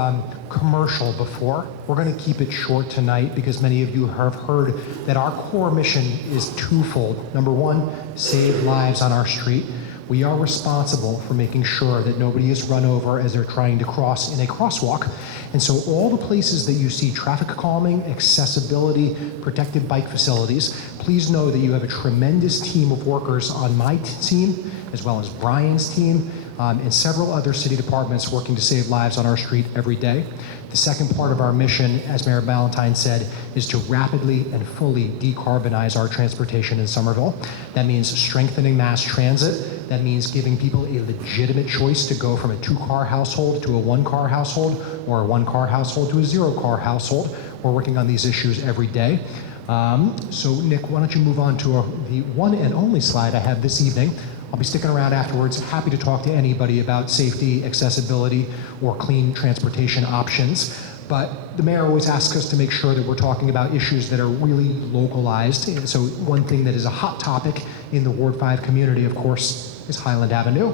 commercial before. We're going to keep it short tonight because many of you have heard that our core mission is twofold. Number one, save lives on our street. We are responsible for making sure that nobody is run over as they're trying to cross in a crosswalk. And so all the places that you see traffic calming, accessibility, protected bike facilities, please know that you have a tremendous team of workers on my team, as well as Brian's team, and several other city departments working to save lives on our street every day. The second part of our mission, as Mayor Ballantyne said, is to rapidly and fully decarbonize our transportation in Somerville. That means strengthening mass transit. That means giving people a legitimate choice to go from a 2-car household to a 1-car household, or a 1-car household to a 0-car household. We're working on these issues every day. So Nick, why don't you move on to the one and only slide I have this evening. I'll be sticking around afterwards, happy to talk to anybody about safety, accessibility, or clean transportation options. But the mayor always asks us to make sure that we're talking about issues that are really localized. And so one thing that is a hot topic in the Ward 5 community, of course, is Highland Avenue.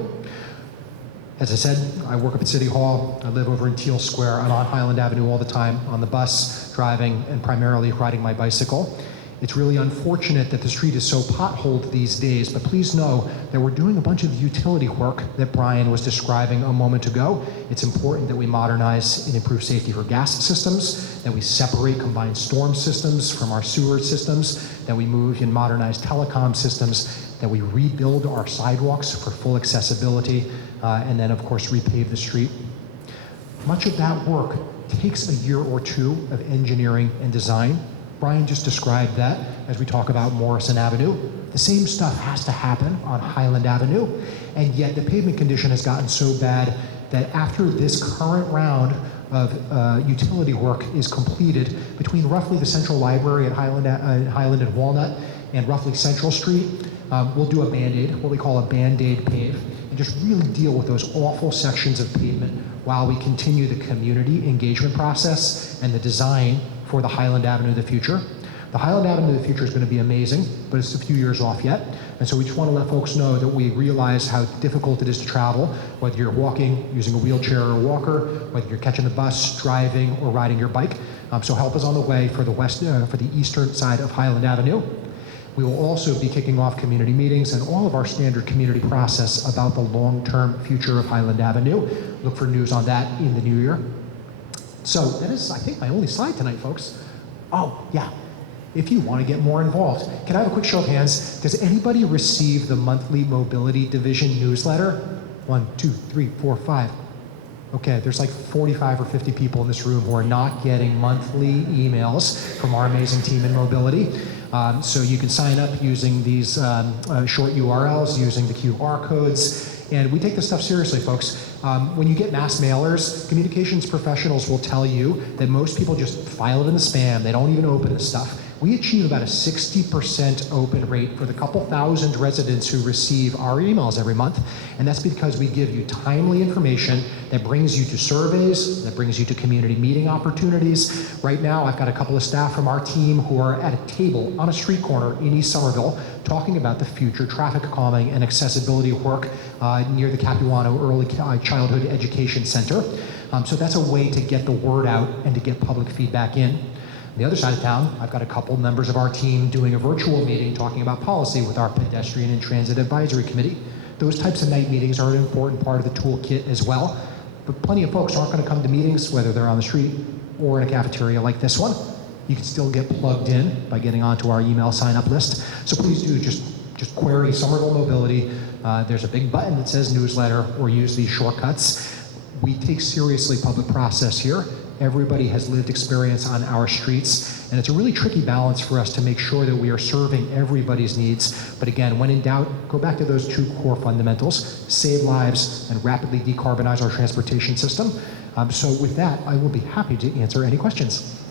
As I said, I work up at City Hall. I live over in Teal Square. I'm on Highland Avenue all the time, on the bus, driving, and primarily riding my bicycle. It's really unfortunate that the street is so potholed these days, but please know that we're doing a bunch of utility work that Brian was describing a moment ago. It's important that we modernize and improve safety for gas systems, that we separate combined storm systems from our sewer systems, that we move and modernize telecom systems, that we rebuild our sidewalks for full accessibility, and then of course repave the street. Much of that work takes a year or two of engineering and design. Brian just described that as we talk about Morrison Avenue. The same stuff has to happen on Highland Avenue, and yet the pavement condition has gotten so bad that after this current round of utility work is completed between roughly the Central Library at Highland and Walnut and roughly Central Street, we'll do a Band-Aid, what we call a Band-Aid pave, and just really deal with those awful sections of pavement while we continue the community engagement process and the design for the Highland Avenue of the future. The Highland Avenue of the future is going to be amazing, but it's a few years off yet. And so we just want to let folks know that we realize how difficult it is to travel, whether you're walking, using a wheelchair or a walker, whether you're catching the bus, driving, or riding your bike. So help us on the way for the eastern side of Highland Avenue. We will also be kicking off community meetings and all of our standard community process about the long-term future of Highland Avenue. Look for news on that in the new year. So that is, I think, my only slide tonight, folks. Oh, yeah. If you want to get more involved, can I have a quick show of hands? Does anybody receive the monthly Mobility Division newsletter? 1, 2, 3, 4, 5. Okay, there's like 45 or 50 people in this room who are not getting monthly emails from our amazing team in mobility. So you can sign up using these short URLs, using the QR codes. And we take this stuff seriously, folks. When you get mass mailers, communications professionals will tell you that most people just file it in the spam. They don't even open this stuff. We achieve about a 60% open rate for the couple thousand residents who receive our emails every month. And that's because we give you timely information that brings you to surveys, that brings you to community meeting opportunities. Right now, I've got a couple of staff from our team who are at a table on a street corner in East Somerville talking about the future traffic calming and accessibility work near the Capuano Early Childhood Education Center. So that's a way to get the word out and to get public feedback in. On the other side of town, I've got a couple members of our team doing a virtual meeting talking about policy with our Pedestrian and Transit Advisory Committee. Those types of night meetings are an important part of the toolkit as well. But plenty of folks aren't going to come to meetings, whether they're on the street or in a cafeteria like this one. You can still get plugged in by getting onto our email sign-up list. So please do just query Somerville Mobility. There's a big button that says newsletter, or use these shortcuts. We take seriously public process here. Everybody has lived experience on our streets, and it's a really tricky balance for us to make sure that we are serving everybody's needs. But again, when in doubt, go back to those two core fundamentals: save lives and rapidly decarbonize our transportation system. So with that, I will be happy to answer any questions.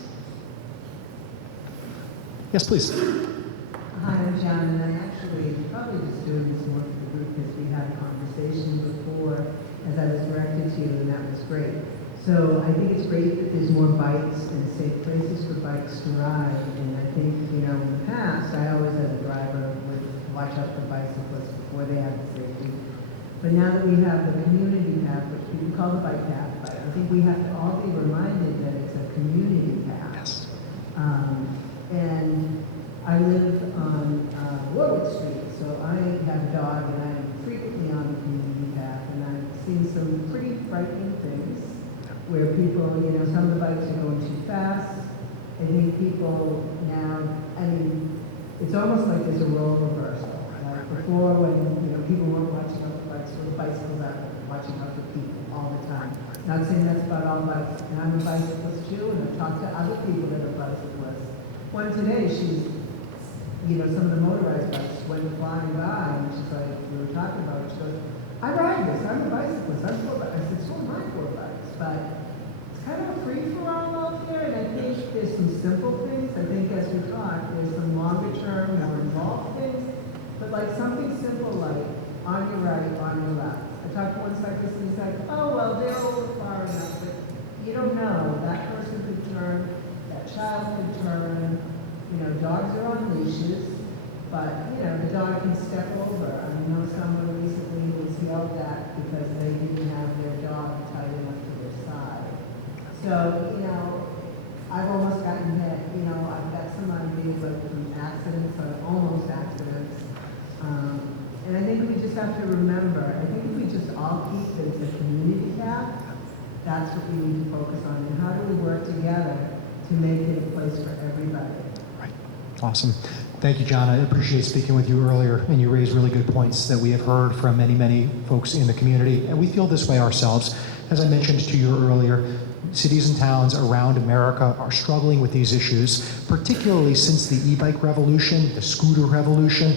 Yes, please. Hi, I'm John, and I actually probably just doing this more for the group because we had a conversation before as I was directed to you, and that was great. So I think it's great that there's more bikes and safe places for bikes to ride. And I think, in the past, I always as a driver would watch out for bicyclists before they have the safety. But now that we have the community path, which people call the bike path, but I think we have to all be reminded that it's a community path. Yes. And I live on Warwick Street, so I have a dog and I'm frequently on the community path, and I've seen some pretty frightening things where people, some of the bikes are going too fast. I think people now, it's almost like there's a role reversal. Like before, when people weren't watching out for bikes, with bicycles out watching out for people all the time. Not saying that's about all bikes, and I'm a bicyclist too, and I've talked to other people that are bicyclists. One today, some of the motorized bikes went flying by, and she's like, we were talking about it, she goes, I ride this, I'm a bicyclist, I said, so am I for bikes, but it's kind of a free-for-all out there, and I think there's some simple things. I think as we talk, there's some longer-term, more involved things, but like something simple like on your right, on your left. I talked to one cyclist and he's like, oh, well, they're over far enough, but you don't know. That person could turn, that child could turn. Dogs are on leashes, but, the dog can step over. I know someone recently was yelled at because they didn't have their dog tied enough to their side. So, I've almost gotten hit. I've got some ideas of from accidents or almost accidents. And I think we just have to remember, I think if we just all keep this a community path, that's what we need to focus on. And how do we work together to make it a place for everybody? Right. Awesome. Thank you, John. I appreciate speaking with you earlier, and you raised really good points that we have heard from many, many folks in the community, and we feel this way ourselves. As I mentioned to you earlier, cities and towns around America are struggling with these issues, particularly since the e-bike revolution, the scooter revolution.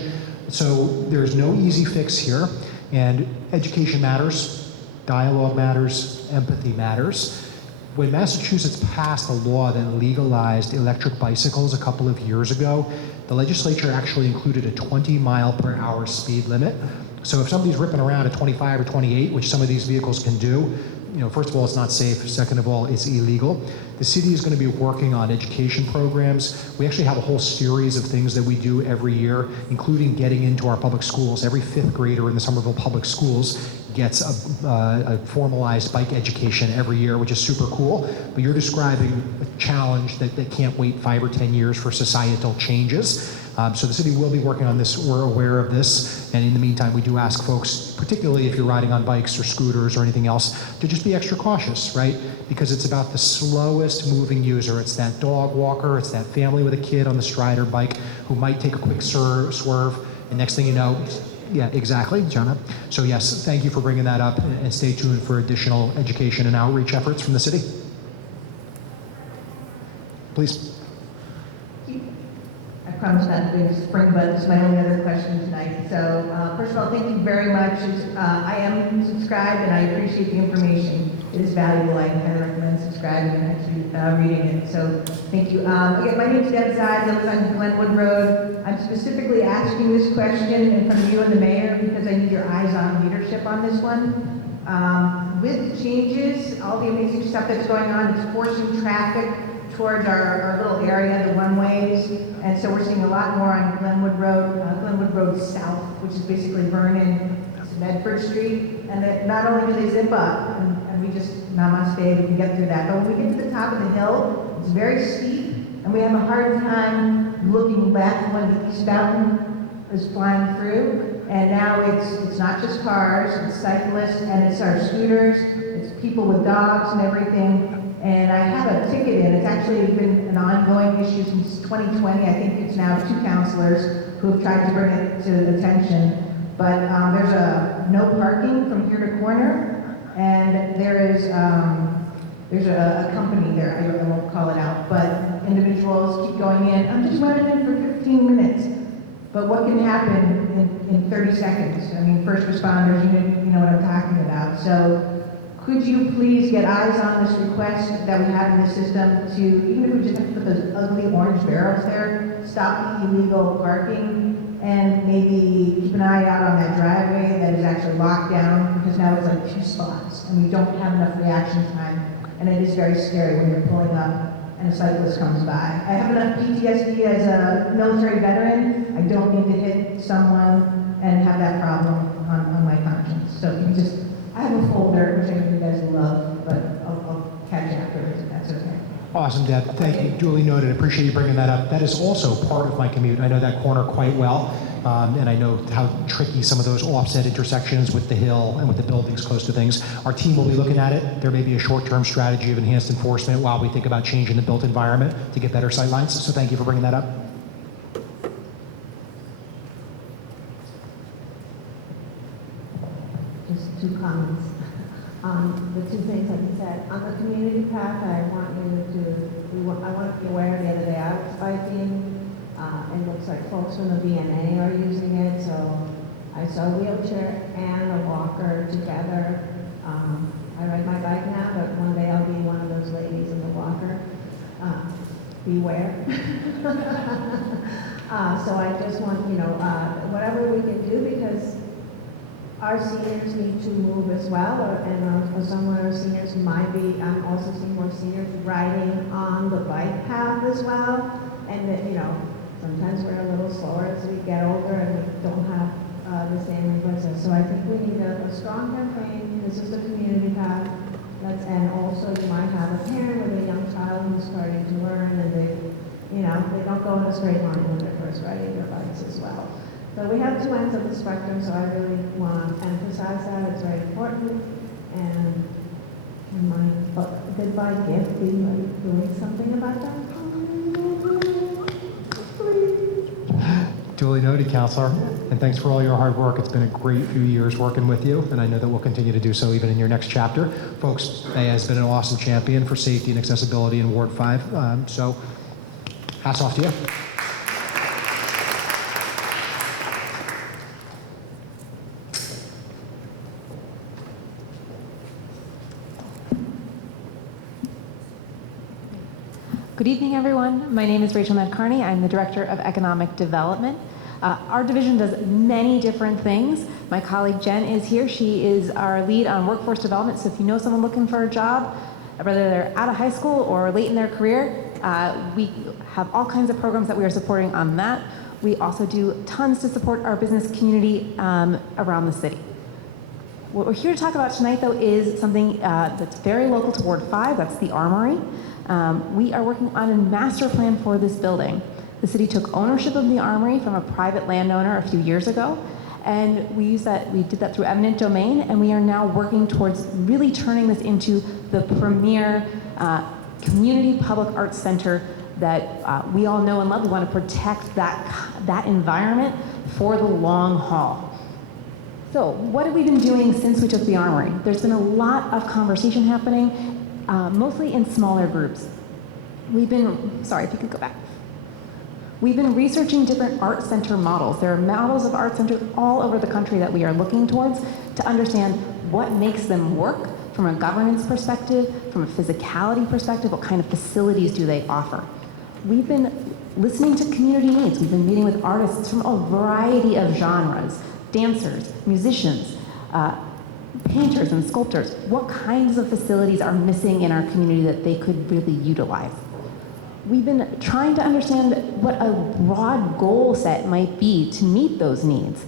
So there's no easy fix here, and education matters, dialogue matters, empathy matters. When Massachusetts passed a law that legalized electric bicycles a couple of years ago, the legislature actually included a 20-mile-per-hour speed limit. So if somebody's ripping around at 25 or 28, which some of these vehicles can do, first of all, it's not safe. Second of all, it's illegal. The city is going to be working on education programs. We actually have a whole series of things that we do every year, including getting into our public schools. Every fifth grader in the Somerville Public Schools gets a formalized bike education every year, which is super cool. But you're describing a challenge that can't wait 5 or 10 years for societal changes. So the city will be working on this. We're aware of this. And in the meantime, we do ask folks, particularly if you're riding on bikes or scooters or anything else, to just be extra cautious, right? Because it's about the slowest moving user. It's that dog walker, it's that family with a kid on the Strider bike who might take a quick swerve, and next thing you know, yeah, exactly, Jonna. So yes, thank you for bringing that up, and stay tuned for additional education and outreach efforts from the city. Please. I promise not to be a spring, but it's my only other question tonight. So first of all, thank you very much. I am subscribed and I appreciate the information. It is valuable. I highly recommend subscribing and actually reading it. So thank you. Again, my name is Deb Zides. I live on Glenwood Road. I'm specifically asking this question in front of you and the mayor because I need your eyes-on leadership on this one. With the changes, all the amazing stuff that's going on, it's forcing traffic towards our little area, the one-ways, and so we're seeing a lot more on Glenwood Road South, which is basically Vernon to Medford Street, and that not only do they zip up, and we just, namaste, we can get through that, but when we get to the top of the hill, it's very steep, and we have a hard time looking left when the East Mountain is flying through, and now it's not just cars, it's cyclists, and it's our scooters, it's people with dogs and everything. And I have a ticket in. It's actually been an ongoing issue since 2020. I think it's now 2 councilors who have tried to bring it to attention. But there's a no parking from here to corner, and there's a company there. I won't call it out, but individuals keep going in. I'm just running in for 15 minutes. But what can happen in 30 seconds? I mean, first responders, you know what I'm talking about. So could you please get eyes on this request that we have in the system to, even if we just have to put those ugly orange barrels there, stop the illegal parking, and maybe keep an eye out on that driveway that is actually locked down, because now it's like 2 spots, and we don't have enough reaction time and it is very scary when you're pulling up and a cyclist comes by. I have enough PTSD as a military veteran. I don't need to hit someone and have that problem on my conscience. So you just, I have a folder, which I know you guys love, but I'll catch you afterwards if that's okay. Awesome, Deb. Thank you. Duly noted. Appreciate you bringing that up. That is also part of my commute. I know that corner quite well, and I know how tricky some of those offset intersections with the hill and with the buildings close to things. Our team will be looking at it. There may be a short-term strategy of enhanced enforcement while we think about changing the built environment to get better sightlines. So thank you for bringing that up. Just two comments. The two things that you said. On the community path, I want to be aware the other day I was biking. It looks like folks from the VNA are using it, so I saw a wheelchair and a walker together. I ride my bike now, but one day I'll be one of those ladies in the walker. Beware. So I just want, whatever we can do, because our seniors need to move as well, and some of our seniors might be, I'm also seeing more seniors riding on the bike path as well, and that, sometimes we're a little slower as we get older and we don't have the same reflexes. So I think we need a strong campaign. This is the community path. And also you might have a parent with a young child who's starting to learn, and they don't go in a straight line when they're first riding their bikes as well. So we have two ends of the spectrum, so I really want to emphasize that. It's very important. And my goodbye gift, be doing something about that. Duly noted, Counselor. And thanks for all your hard work. It's been a great few years working with you, and I know that we'll continue to do so even in your next chapter. Folks, Aya has been an awesome champion for safety and accessibility in Ward 5, so hats off to you. Good evening, everyone. My name is Rachel Nadkarni. I'm the Director of Economic Development. Our division does many different things. My colleague Jen is here. She is our lead on workforce development. So if you know someone looking for a job, whether they're out of high school or late in their career, we have all kinds of programs that we are supporting on that. We also do tons to support our business community around the city. What we're here to talk about tonight, though, is something that's very local to Ward 5. That's the Armory. We are working on a master plan for this building. The city took ownership of the Armory from a private landowner a few years ago, and we did that through eminent domain, and we are now working towards really turning this into the premier community public arts center that we all know and love. We want to protect that environment for the long haul. So what have we been doing since we took the Armory? There's been a lot of conversation happening, mostly in smaller groups. Sorry, if you could go back. We've been researching different art center models. There are models of art centers all over the country that we are looking towards to understand what makes them work from a governance perspective, from a physicality perspective, what kind of facilities do they offer. We've been listening to community needs. We've been meeting with artists from a variety of genres, dancers, musicians, painters and sculptors. What kinds of facilities are missing in our community that they could really utilize? We've been trying to understand what a broad goal set might be to meet those needs.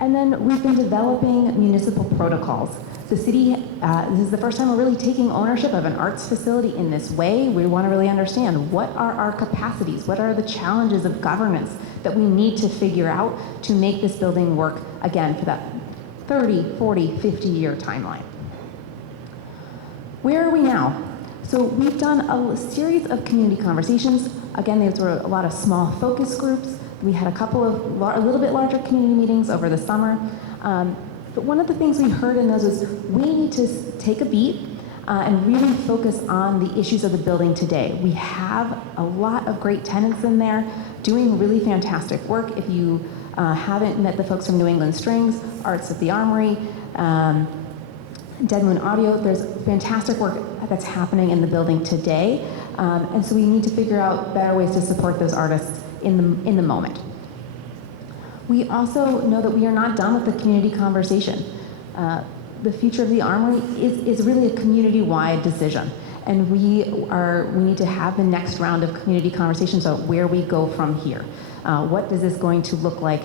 And then we've been developing municipal protocols. The city, this is the first time we're really taking ownership of an arts facility in this way. We want to really understand what are our capacities, what are the challenges of governance that we need to figure out to make this building work, again, for that 30, 40, 50-year timeline. Where are we now? So we've done a series of community conversations. Again, there were a lot of small focus groups. We had a couple of a little bit larger community meetings over the summer. But one of the things we heard in those is we need to take a beat and really focus on the issues of the building today. We have a lot of great tenants in there doing really fantastic work. If you haven't met the folks from New England Strings, Arts at the Armory, Dead Moon Audio, there's fantastic work that's happening in the building today. And so we need to figure out better ways to support those artists in the moment. We also know that we are not done with the community conversation. the future of the Armory is really a community-wide decision. And we need to have the next round of community conversations about where we go from here. What is this going to look like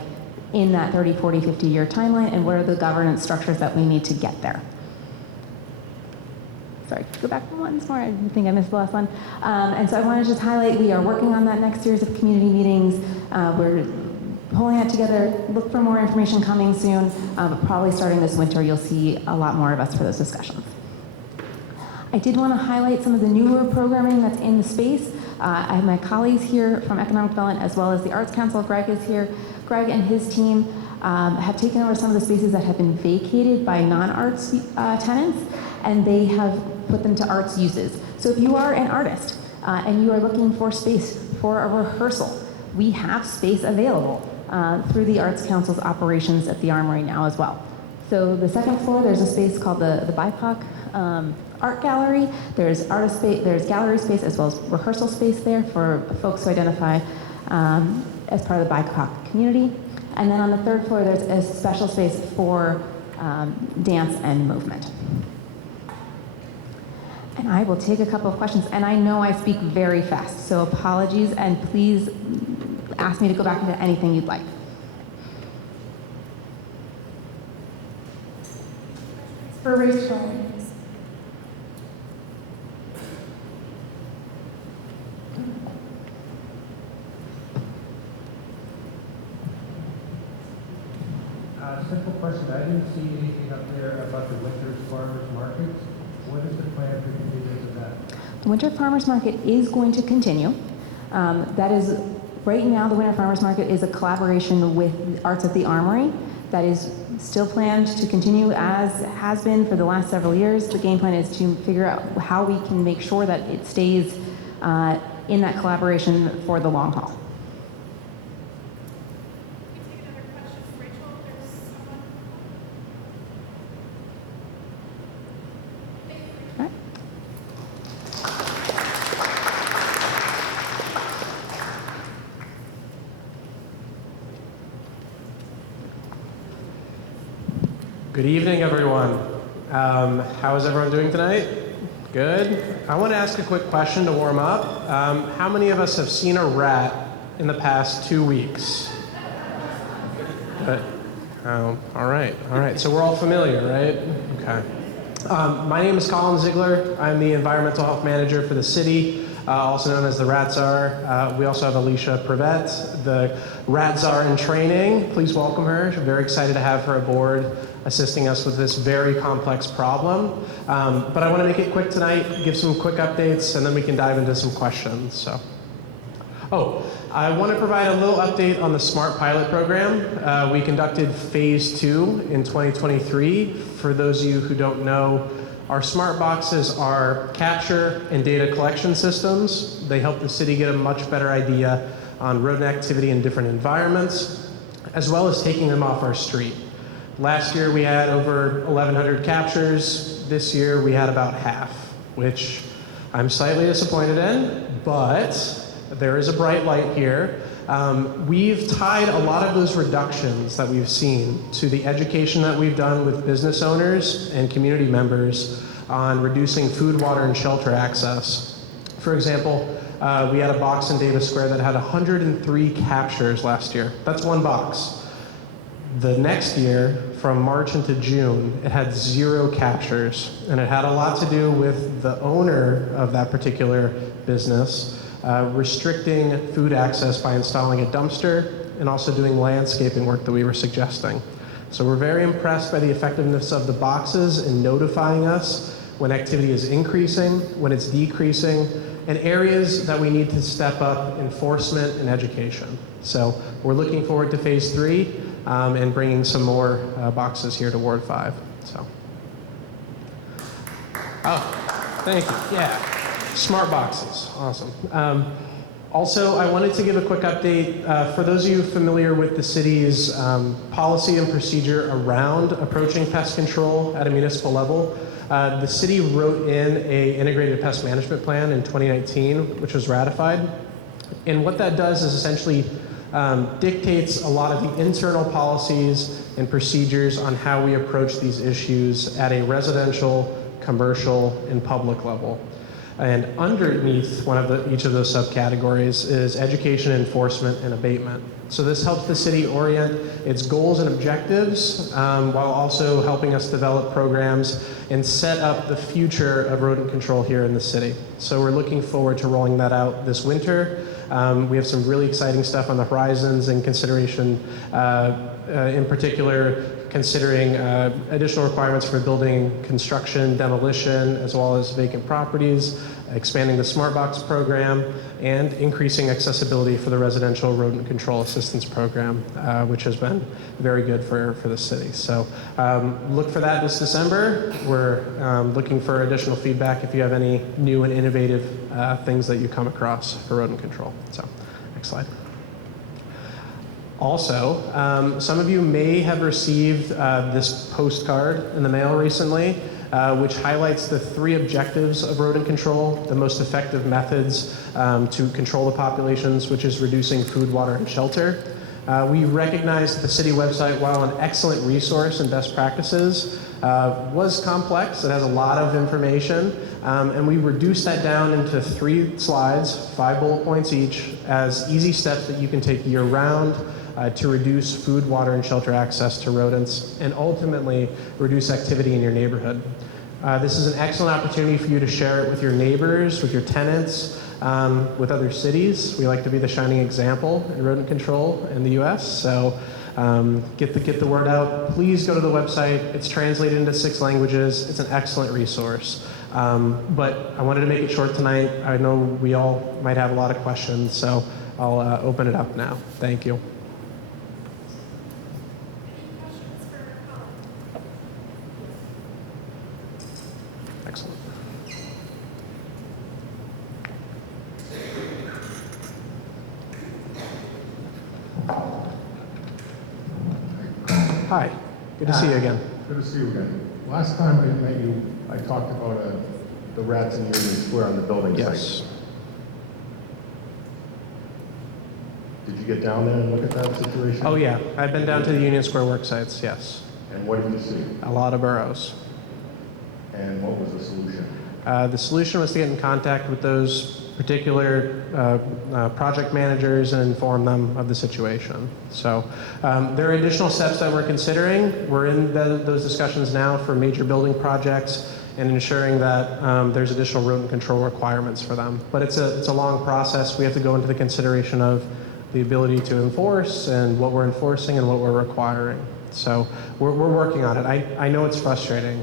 in that 30, 40, 50-year timeline, and what are the governance structures that we need to get there? Sorry, go back once more. I think I missed the last one. And so I want to just highlight, we are working on that next series of community meetings. We're pulling it together. Look for more information coming soon, but probably starting this winter, you'll see a lot more of us for those discussions. I did want to highlight some of the newer programming that's in the space. I have my colleagues here from Economic Development as well as the Arts Council. Greg is here. Greg and his team have taken over some of the spaces that have been vacated by non-arts tenants, and they have put them to arts uses. So if you are an artist and you are looking for space for a rehearsal, we have space available through the Arts Council's operations at the Armory now as well. So the second floor, there's a space called the BIPOC Art Gallery. There's artist space, there's gallery space as well as rehearsal space there for folks who identify as part of the BIPOC community. And then on the third floor, there's a special space for dance and movement. And I will take a couple of questions, and I know I speak very fast, so apologies, and please ask me to go back into anything you'd like. For Rachel. Simple question. I didn't see anything up there about the Winter's Farmers Market. What is the plan for continuing of that? The Winter Farmers Market is going to continue. That is, right now, the Winter Farmers Market is a collaboration with Arts at the Armory. That is still planned to continue as has been for the last several years. The game plan is to figure out how we can make sure that it stays in that collaboration for the long haul. Good evening, everyone. How is everyone doing tonight? Good. I want to ask a quick question to warm up. How many of us have seen a rat in the past 2 weeks? Good. Oh, all right. So we're all familiar, right? Okay. My name is Colin Ziegler. I'm the environmental health manager for the city, also known as the Rat Czar. We also have Alicia Privet, the Rat Czar in training. Please welcome her. We're very excited to have her aboard, assisting us with this very complex problem. But I want to make it quick tonight, give some quick updates, and then we can dive into some questions. So, I want to provide a little update on the SMART pilot program. We conducted phase 2 in 2023. For those of you who don't know, our SMART boxes are capture and data collection systems. They help the city get a much better idea on rodent activity in different environments, as well as taking them off our street. Last year we had over 1,100 captures. This year we had about half, which I'm slightly disappointed in, but there is a bright light here. We've tied a lot of those reductions that we've seen to the education that we've done with business owners and community members on reducing food, water, and shelter access. For example, we had a box in Davis Square that had 103 captures last year. That's one box. The next year, from March into June, it had 0 captures, and it had a lot to do with the owner of that particular business restricting food access by installing a dumpster and also doing landscaping work that we were suggesting. So we're very impressed by the effectiveness of the boxes in notifying us when activity is increasing, when it's decreasing, and areas that we need to step up enforcement and education. So we're looking forward to phase 3 and bringing some more boxes here to Ward 5. So, thank you. Yeah. Smart boxes, awesome. Also, I wanted to give a quick update. For those of you familiar with the city's policy and procedure around approaching pest control at a municipal level, the city wrote in an integrated pest management plan in 2019, which was ratified. And what that does is essentially dictates a lot of the internal policies and procedures on how we approach these issues at a residential, commercial, and public level. And underneath each of those subcategories is education, enforcement, and abatement. So this helps the city orient its goals and objectives while also helping us develop programs and set up the future of rodent control here in the city. So we're looking forward to rolling that out this winter. We have some really exciting stuff on the horizons in consideration, in particular, considering additional requirements for building construction, demolition, as well as vacant properties, expanding the Smart Box program, and increasing accessibility for the Residential Rodent Control Assistance Program, which has been very good for the city. So look for that this December. We're looking for additional feedback if you have any new and innovative things that you come across for rodent control. So next slide. Also, some of you may have received this postcard in the mail recently, which highlights the 3 objectives of rodent control, the most effective methods to control the populations, which is reducing food, water, and shelter. We recognize that the city website, while an excellent resource and best practices, was complex. It has a lot of information, and we reduced that down into 3 slides, 5 bullet points each, as easy steps that you can take year-round to reduce food, water, and shelter access to rodents, and ultimately reduce activity in your neighborhood. This is an excellent opportunity for you to share it with your neighbors, with your tenants, with other cities. We like to be the shining example in rodent control in the US, so get the word out. Please go to the website. It's translated into 6 languages. It's an excellent resource. But I wanted to make it short tonight. I know we all might have a lot of questions, so I'll open it up now. Thank you. Excellent. Hi, good to see you again. Good to see you again. Last time I met you, I talked about the rats in Union Square on the building site. Yes. Did you get down there and look at that situation? Oh yeah, I've been down to the Union Square work sites, yes. And what did you see? A lot of burrows. And what was the solution? The solution was to get in contact with those particular project managers and inform them of the situation. So there are additional steps that we're considering. We're in those discussions now for major building projects and ensuring that there's additional rodent control requirements for them. But it's a long process. We have to go into the consideration of the ability to enforce and what we're enforcing and what we're requiring. So we're working on it. I know it's frustrating.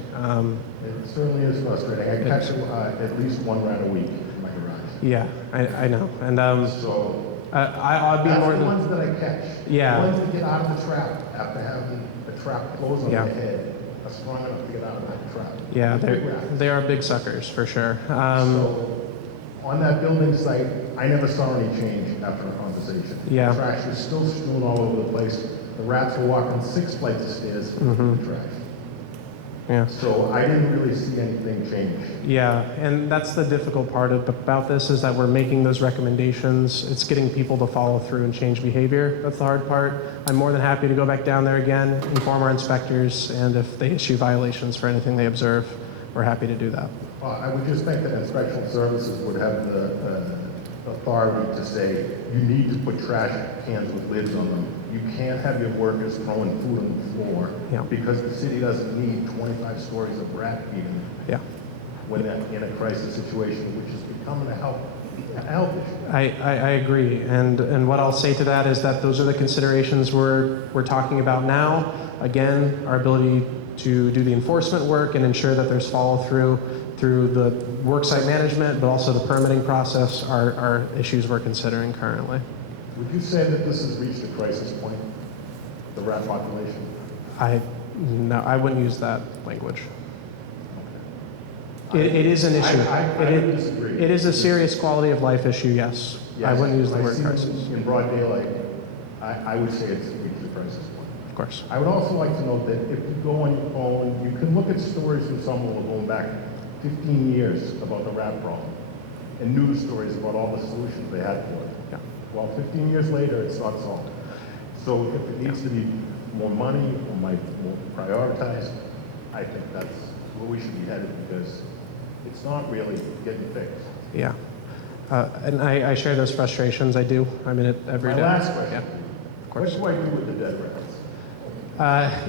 It certainly is frustrating. I catch at least 1 rat a week in my garage. Yeah, I know. And so I'll be that's more the than ones that I catch. Yeah. The ones that get out of the trap after having the trap close on Yeah. their head are strong enough to get out of that trap. Yeah, They're big rats. they are big suckers for sure. So on that building site, I never saw any change after a conversation. Yeah. The trash was still strewn all over the place. The rats were walking 6 flights of stairs in the trash. Yeah. So I didn't really see anything change. Yeah, and that's the difficult part about this is that we're making those recommendations. It's getting people to follow through and change behavior. That's the hard part. I'm more than happy to go back down there again, inform our inspectors, and if they issue violations for anything they observe, we're happy to do that. I would just think that inspection services would have the authority to say, you need to put trash cans with lids on them. You can't have your workers throwing food on the floor because the city doesn't need 25 stories of rat feeding when they're in a crisis situation, which is becoming a health issue. I agree, and what I'll say to that is that those are the considerations we're talking about now. Again, our ability to do the enforcement work and ensure that there's follow through the worksite management, but also the permitting process are issues we're considering currently. Would you say that this has reached a crisis point, the rat population? No, I wouldn't use that language. It is an issue. I would disagree. It is a serious quality of life issue, yes. I wouldn't use the word crisis. In broad daylight, I would say it's reached a crisis point. Of course. I would also like to note that if you go on your phone, you can look at stories from someone going back 15 years about the rat problem and news stories about all the solutions they had for it. Yeah. Well, 15 years later, it's not solved. So if it needs to be more money or more prioritized, I think that's where we should be headed because it's not really getting fixed. Yeah. And I share those frustrations. I do. I'm in it every day. My last question. Yeah, of course. What do I do with the dead rats?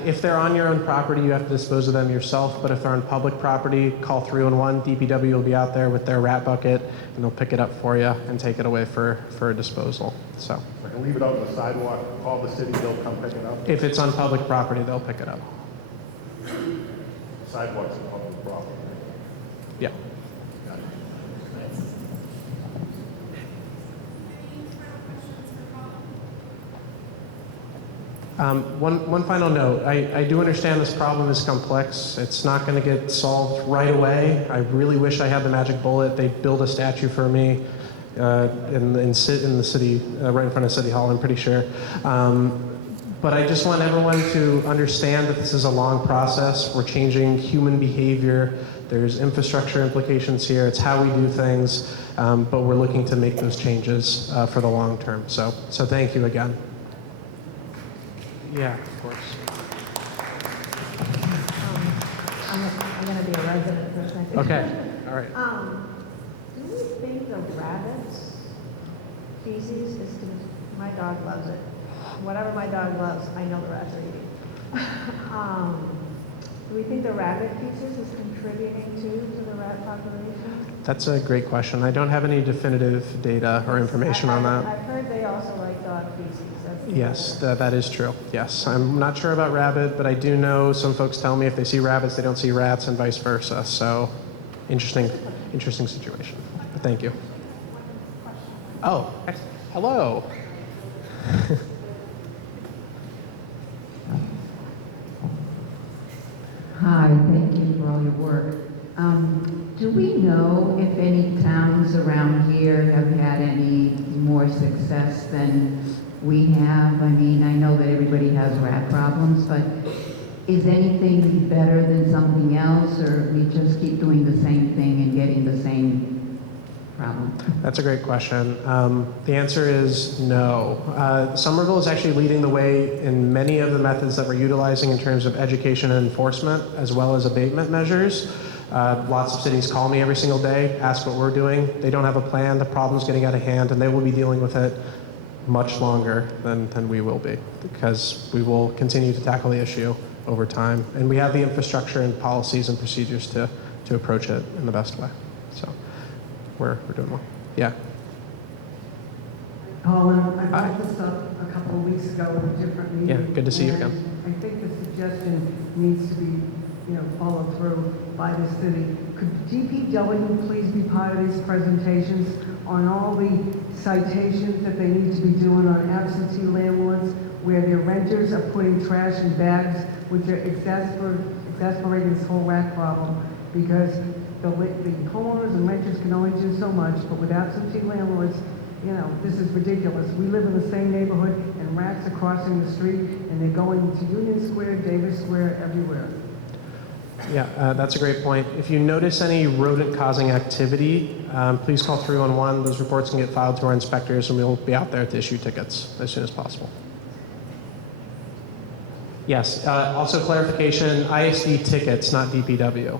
If they're on your own property, you have to dispose of them yourself. But if they're on public property, call 311. DPW will be out there with their rat bucket, and they'll pick it up for you and take it away for a disposal. So I can leave it out on the sidewalk, call the city, they'll come pick it up. if it's on public property, they'll pick it up. Sidewalks are public property. Yeah. Got it. One final note. I do understand this problem is complex. It's not going to get solved right away. I really wish I had the magic bullet. They build a statue for me in the city, right in front of City Hall, I'm pretty sure. But I just want everyone to understand that this is a long process. We're changing human behavior. There's infrastructure implications here. It's how we do things. But we're looking to make those changes for the long term. So thank you again. Yeah, of course. I'm going to be a resident for a second. Okay, all right. Do we think the rabbits' feces is, my dog loves it. Whatever my dog loves, I know the rats are eating. Do we think the rabbit feces is contributing to the rat population? That's a great question. I don't have any definitive data or information on that. I've heard they also like dog feces. Yes, that is true. Yes, I'm not sure about rabbit, but I do know some folks tell me if they see rabbits, they don't see rats, and vice versa. So, interesting situation. But thank you. Oh, hello. Hi, thank you for all your work. Do we know if any towns around here have had any more success than we have? I mean, I know that everybody has rat problems, but is anything better than something else, or we just keep doing the same thing and getting the same problem? That's a great question. The answer is no. Somerville is actually leading the way in many of the methods that we're utilizing in terms of education and enforcement, as well as abatement measures. Lots of cities call me every single day, ask what we're doing. They don't have a plan, the problem's getting out of hand, and they will be dealing with it much longer than we will be, because we will continue to tackle the issue over time. And we have the infrastructure and policies and procedures to approach it in the best way. So we're doing well. Yeah. Colin, I brought this up a couple of weeks ago at a different meeting. Yeah, good to see you again. I think the suggestion needs to be, followed through by the city. Could DPW please be part of these presentations on all the citations that they need to be doing on absentee landlords where their renters are putting trash in bags, which are exacerbating this whole rat problem, because the homeowners and renters can only do so much, but with absentee landlords, this is ridiculous. We live in the same neighborhood, and rats are crossing the street, and they're going to Union Square, Davis Square, everywhere. Yeah, that's a great point. If you notice any rodent-causing activity, please call 311. Those reports can get filed to our inspectors, and we'll be out there to issue tickets as soon as possible. Yes, also clarification, ISD tickets, not DPW.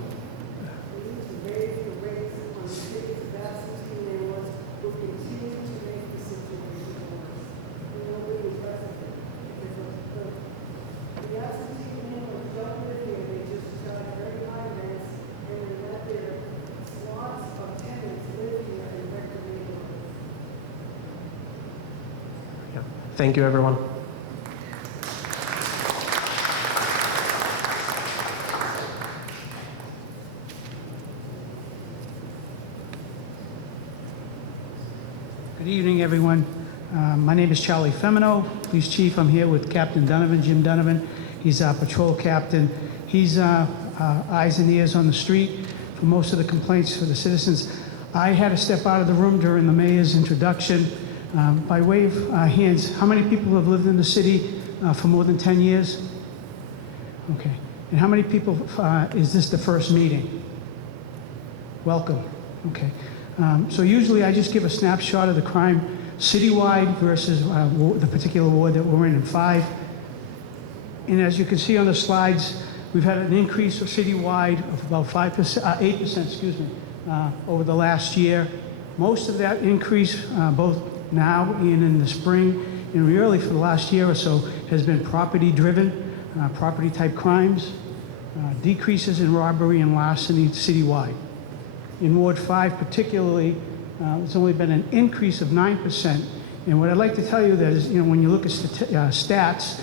Thank you, everyone. Good evening, everyone. My name is Charlie Femino, police chief. I'm here with Captain Donovan, Jim Donovan. He's our patrol captain. He's eyes and ears on the street for most of the complaints for the citizens. I had to step out of the room during the mayor's introduction. By way of hands, how many people have lived in the city for more than 10 years? Okay. And how many people, is this the first meeting? Welcome. Okay. So usually I just give a snapshot of the crime citywide versus the particular ward that we're in 5. And as you can see on the slides, we've had an increase of citywide of about 8%, over the last year. Most of that increase, both now and in the spring, and really for the last year or so, has been property-driven, property-type crimes, decreases in robbery and larceny citywide. In Ward 5 particularly, there's only been an increase of 9%. And what I'd like to tell you that is, when you look at stats,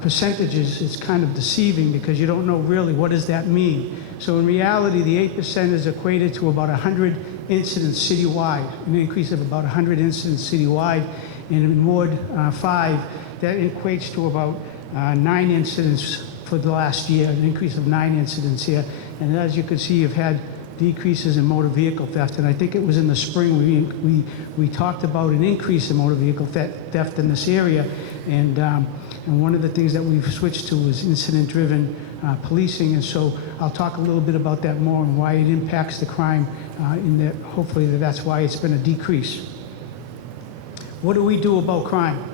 percentages, it's kind of deceiving because you don't know really what does that mean. So in reality, the 8% is equated to about 100 incidents citywide, an increase of about 100 incidents citywide. And in Ward 5, that equates to about 9 incidents for the last year, an increase of 9 incidents here. And as you can see, you've had decreases in motor vehicle theft. And I think it was in the spring we talked about an increase in motor vehicle theft in this area. And one of the things that we've switched to is incident-driven policing. And so I'll talk a little bit about that more and why it impacts the crime, hopefully that's why it's been a decrease. What do we do about crime?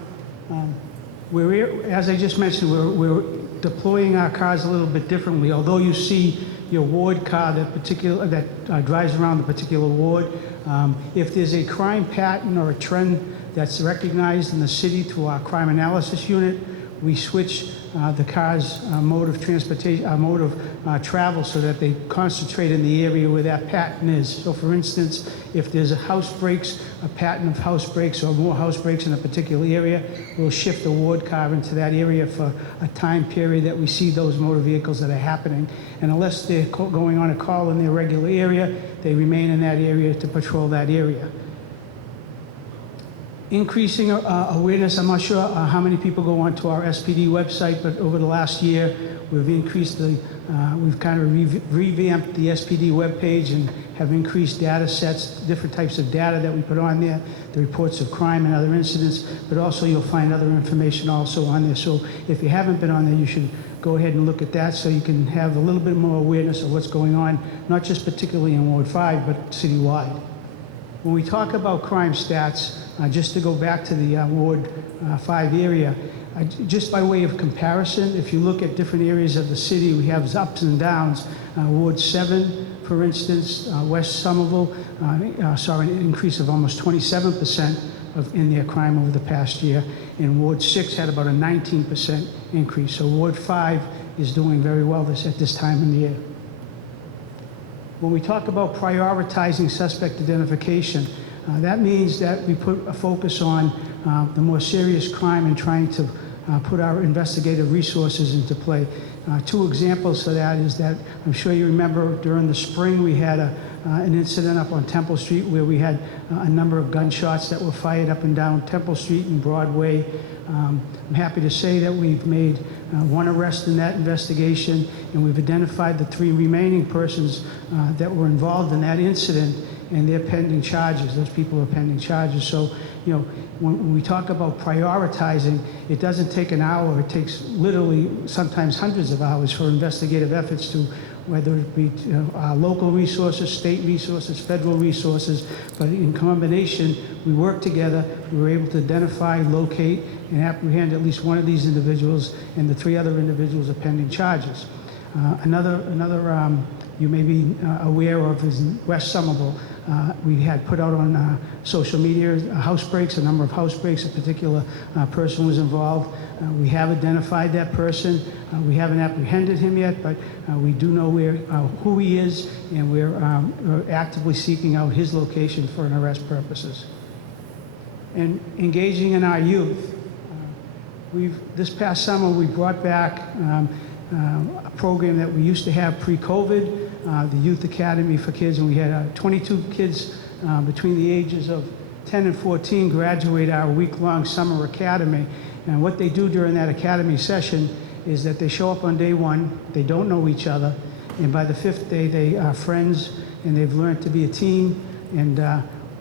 As I just mentioned, we're deploying our cars a little bit differently. Although you see your ward car that drives around the particular ward, if there's a crime pattern or a trend that's recognized in the city through our crime analysis unit, we switch the car's mode of transportation, mode of travel, so that they concentrate in the area where that pattern is. So, for instance, if there's a pattern of house breaks or more house breaks in a particular area, we'll shift the ward car into that area for a time period that we see those motor vehicles that are happening. And unless they're going on a call in their regular area, they remain in that area to patrol that area. Increasing awareness. I'm not sure how many people go onto our SPD website, but over the last year, we've increased we've kind of revamped the SPD webpage and have increased data sets, different types of data that we put on there, the reports of crime and other incidents, but also you'll find other information also on there. So if you haven't been on there, you should go ahead and look at that so you can have a little bit more awareness of what's going on, not just particularly in Ward 5, but citywide. When we talk about crime stats, just to go back to the Ward 5 area, just by way of comparison, if you look at different areas of the city, we have ups and downs. Ward 7, for instance, West Somerville saw an increase of almost 27% in their crime over the past year, and Ward 6 had about a 19% increase. So Ward 5 is doing very well at this time in the year. When we talk about prioritizing suspect identification, that means that we put a focus on the more serious crime and trying to put our investigative resources into play. 2 examples for that is that I'm sure you remember during the spring we had an incident up on Temple Street where we had a number of gunshots that were fired up and down Temple Street and Broadway. I'm happy to say that we've made 1 arrest in that investigation, and we've identified the 3 remaining persons that were involved in that incident, and they're pending charges. Those people are pending charges. So, when we talk about prioritizing, it doesn't take an hour. It takes literally sometimes hundreds of hours for investigative efforts to, whether it be local resources, state resources, federal resources, but in combination, we work together. We were able to identify, locate, and apprehend at least 1 of these individuals, and the 3 other individuals are pending charges. Another you may be aware of is in West Somerville. We had put out on social media house breaks, a number of house breaks. A particular person was involved. We have identified that person. We haven't apprehended him yet, but we do know who he is, and we're actively seeking out his location for an arrest purposes. And engaging in our youth. This past summer, we brought back a program that we used to have pre-COVID, the Youth Academy for Kids, and we had 22 kids between the ages of 10 and 14 graduate our week-long summer academy. And what they do during that academy session is that they show up on day 1, they don't know each other, and by the 5th day they are friends and they've learned to be a team, and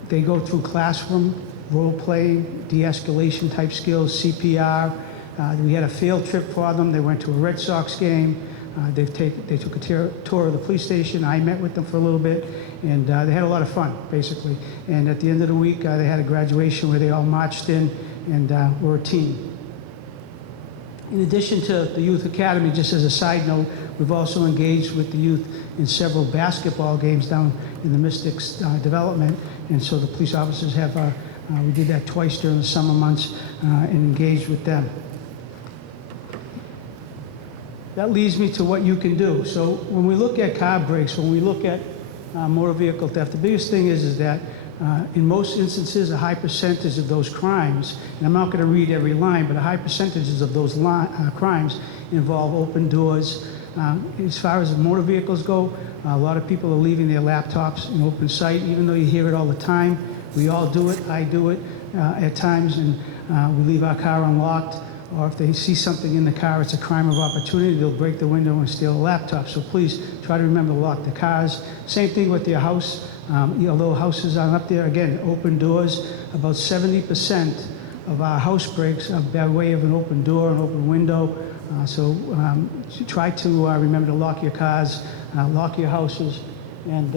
they go through classroom, role-play, de-escalation type skills, CPR. We had a field trip for them. They went to a Red Sox game. They took a tour of the police station. I met with them for a little bit, and they had a lot of fun, basically. And at the end of the week, they had a graduation where they all marched in and were a team. In addition to the Youth Academy, just as a side note, we've also engaged with the youth in several basketball games down in the Mystics development. And so the police officers have, we did that twice during the summer months and engaged with them. That leads me to what you can do. So when we look at car breaks, when we look at motor vehicle theft, the biggest thing is that in most instances, a high percentage of those crimes, and I'm not going to read every line, but a high percentage of those crimes involve open doors. As far as motor vehicles go, a lot of people are leaving their laptops in open sight, even though you hear it all the time. We all do it. I do it at times, and we leave our car unlocked. Or if they see something in the car, it's a crime of opportunity, they'll break the window and steal a laptop. So please try to remember to lock the cars. Same thing with your house. Although houses aren't up there, again, open doors. About 70% of our house breaks are by way of an open door, an open window. So try to remember to lock your cars, lock your houses, and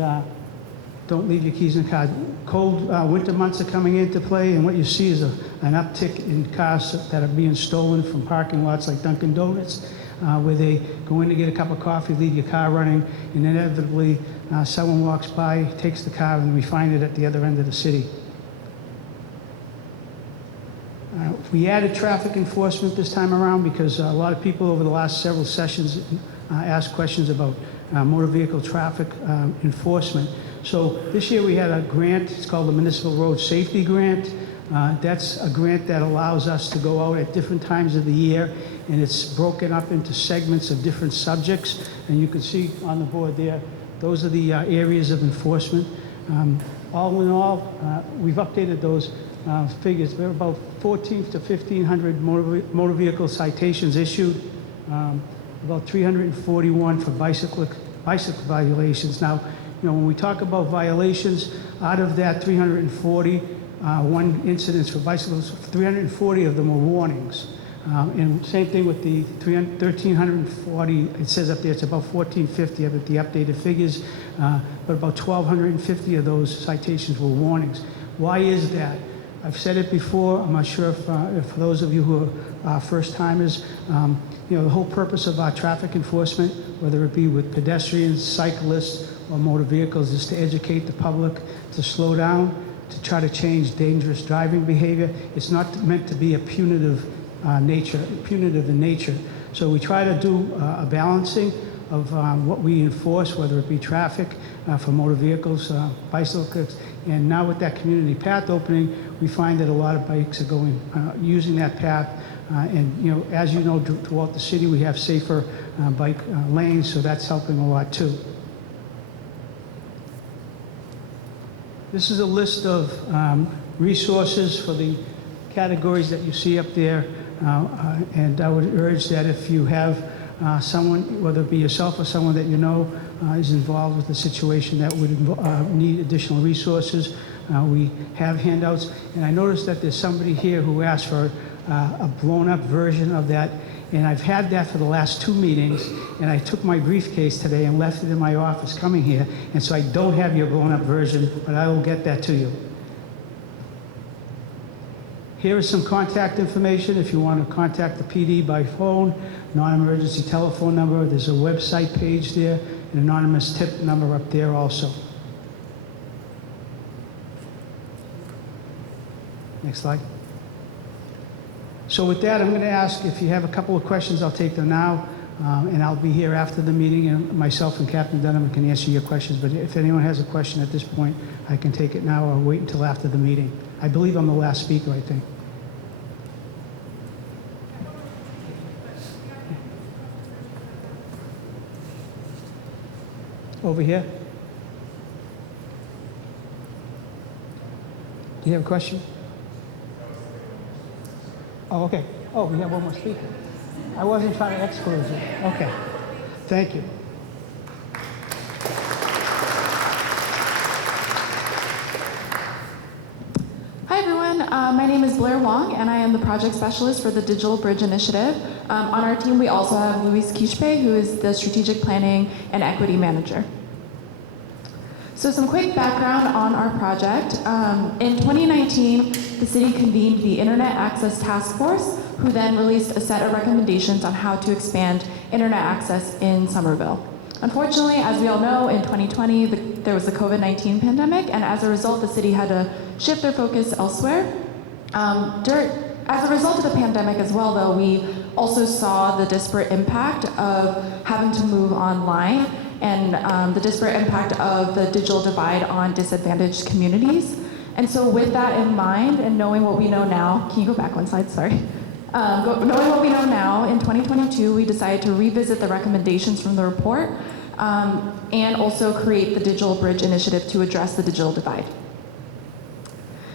don't leave your keys in the car. Cold winter months are coming into play, and what you see is an uptick in cars that are being stolen from parking lots like Dunkin' Donuts, where they go in to get a cup of coffee, leave your car running, and inevitably someone walks by, takes the car, and we find it at the other end of the city. We added traffic enforcement this time around because a lot of people over the last several sessions asked questions about motor vehicle traffic enforcement. So this year we had a grant, it's called the Municipal Road Safety Grant. That's a grant that allows us to go out at different times of the year, and it's broken up into segments of different subjects. And you can see on the board there, those are the areas of enforcement. All in all, we've updated those figures. There are about 1,400 to 1,500 motor vehicle citations issued, about 341 for bicycle violations. Now, when we talk about violations, out of that 340, one incidents for bicycles, 340 of them were warnings. And same thing with the 1,340, it says up there it's about 1,450 of it, the updated figures, but about 1,250 of those citations were warnings. Why is that? I've said it before, I'm not sure if for those of you who are first-timers, the whole purpose of our traffic enforcement, whether it be with pedestrians, cyclists, or motor vehicles, is to educate the public to slow down, to try to change dangerous driving behavior. It's not meant to be a punitive in nature. So we try to do a balancing of what we enforce, whether it be traffic for motor vehicles, bicycles, and now with that community path opening, we find that a lot of bikes are going, using that path. And as you know, throughout the city, we have safer bike lanes, so that's helping a lot too. This is a list of resources for the categories that you see up there. And I would urge that if you have someone, whether it be yourself or someone that you know is involved with a situation that would need additional resources, we have handouts. And I noticed that there's somebody here who asked for a blown-up version of that. And I've had that for the last 2 meetings, and I took my briefcase today and left it in my office coming here, and so I don't have your blown-up version, but I will get that to you. Here is some contact information if you want to contact the PD by phone, non-emergency telephone number. There's a website page there, an anonymous tip number up there also. Next slide. So with that, I'm going to ask if you have a couple of questions, I'll take them now, and I'll be here after the meeting, and myself and Captain Donovan can answer your questions. But if anyone has a question at this point, I can take it now or wait until after the meeting. I believe I'm the last speaker, I think. Over here. Do you have a question? Oh, okay. Oh, we have one more speaker. I wasn't trying to exclude you. Okay. Thank you. Hi, everyone. My name is Blair Wong, and I am the project specialist for the Digital Bridge Initiative. On our team, we also have Luis Quispe, who is the strategic planning and equity manager. So some quick background on our project. In 2019, the city convened the Internet Access Task Force, who then released a set of recommendations on how to expand internet access in Somerville. Unfortunately, as we all know, in 2020, there was the COVID-19 pandemic, and as a result, the city had to shift their focus elsewhere. As a result of the pandemic as well, though, we also saw the disparate impact of having to move online and the disparate impact of the digital divide on disadvantaged communities. And so with that in mind, and knowing what we know now, can you go back one slide, sorry? Knowing what we know now, in 2022, we decided to revisit the recommendations from the report and also create the Digital Bridge Initiative to address the digital divide.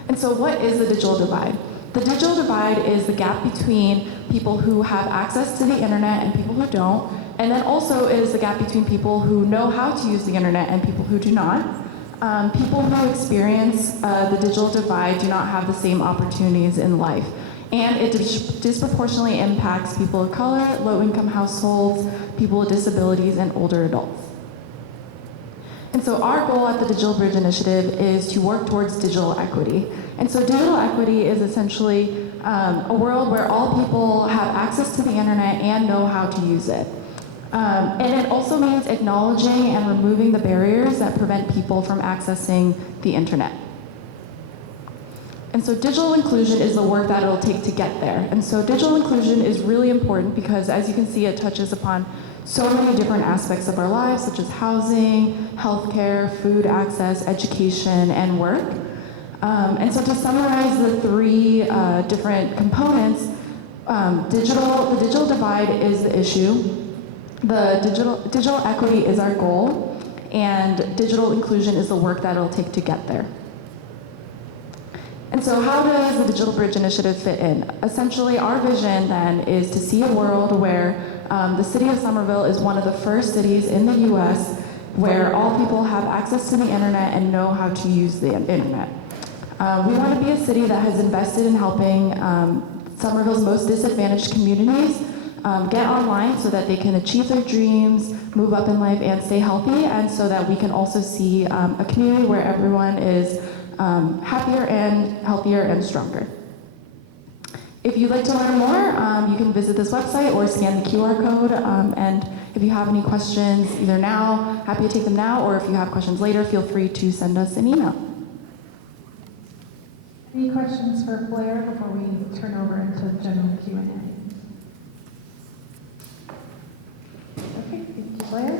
And so what is the digital divide? The digital divide is the gap between people who have access to the internet and people who don't, and then also it is the gap between people who know how to use the internet and people who do not. People who experience the digital divide do not have the same opportunities in life. And it disproportionately impacts people of color, low-income households, people with disabilities, and older adults. And so our goal at the Digital Bridge Initiative is to work towards digital equity. And so digital equity is essentially a world where all people have access to the internet and know how to use it. And it also means acknowledging and removing the barriers that prevent people from accessing the internet. And so digital inclusion is the work that it'll take to get there. And so digital inclusion is really important because, as you can see, it touches upon so many different aspects of our lives, such as housing, healthcare, food access, education, and work. And so to summarize the three different components, the digital divide is the issue, the digital equity is our goal, and digital inclusion is the work that it'll take to get there. And so how does the Digital Bridge Initiative fit in? Essentially, our vision then is to see a world where the city of Somerville is one of the first cities in the US where all people have access to the internet and know how to use the internet. We want to be a city that has invested in helping Somerville's most disadvantaged communities get online so that they can achieve their dreams, move up in life, and stay healthy, and so that we can also see a community where everyone is happier and healthier and stronger. If you'd like to learn more, you can visit this website or scan the QR code. And if you have any questions, either now, happy to take them now, or if you have questions later, feel free to send us an email. Any questions for Blair before we turn over into general Q&A? Okay, thank you, Blair.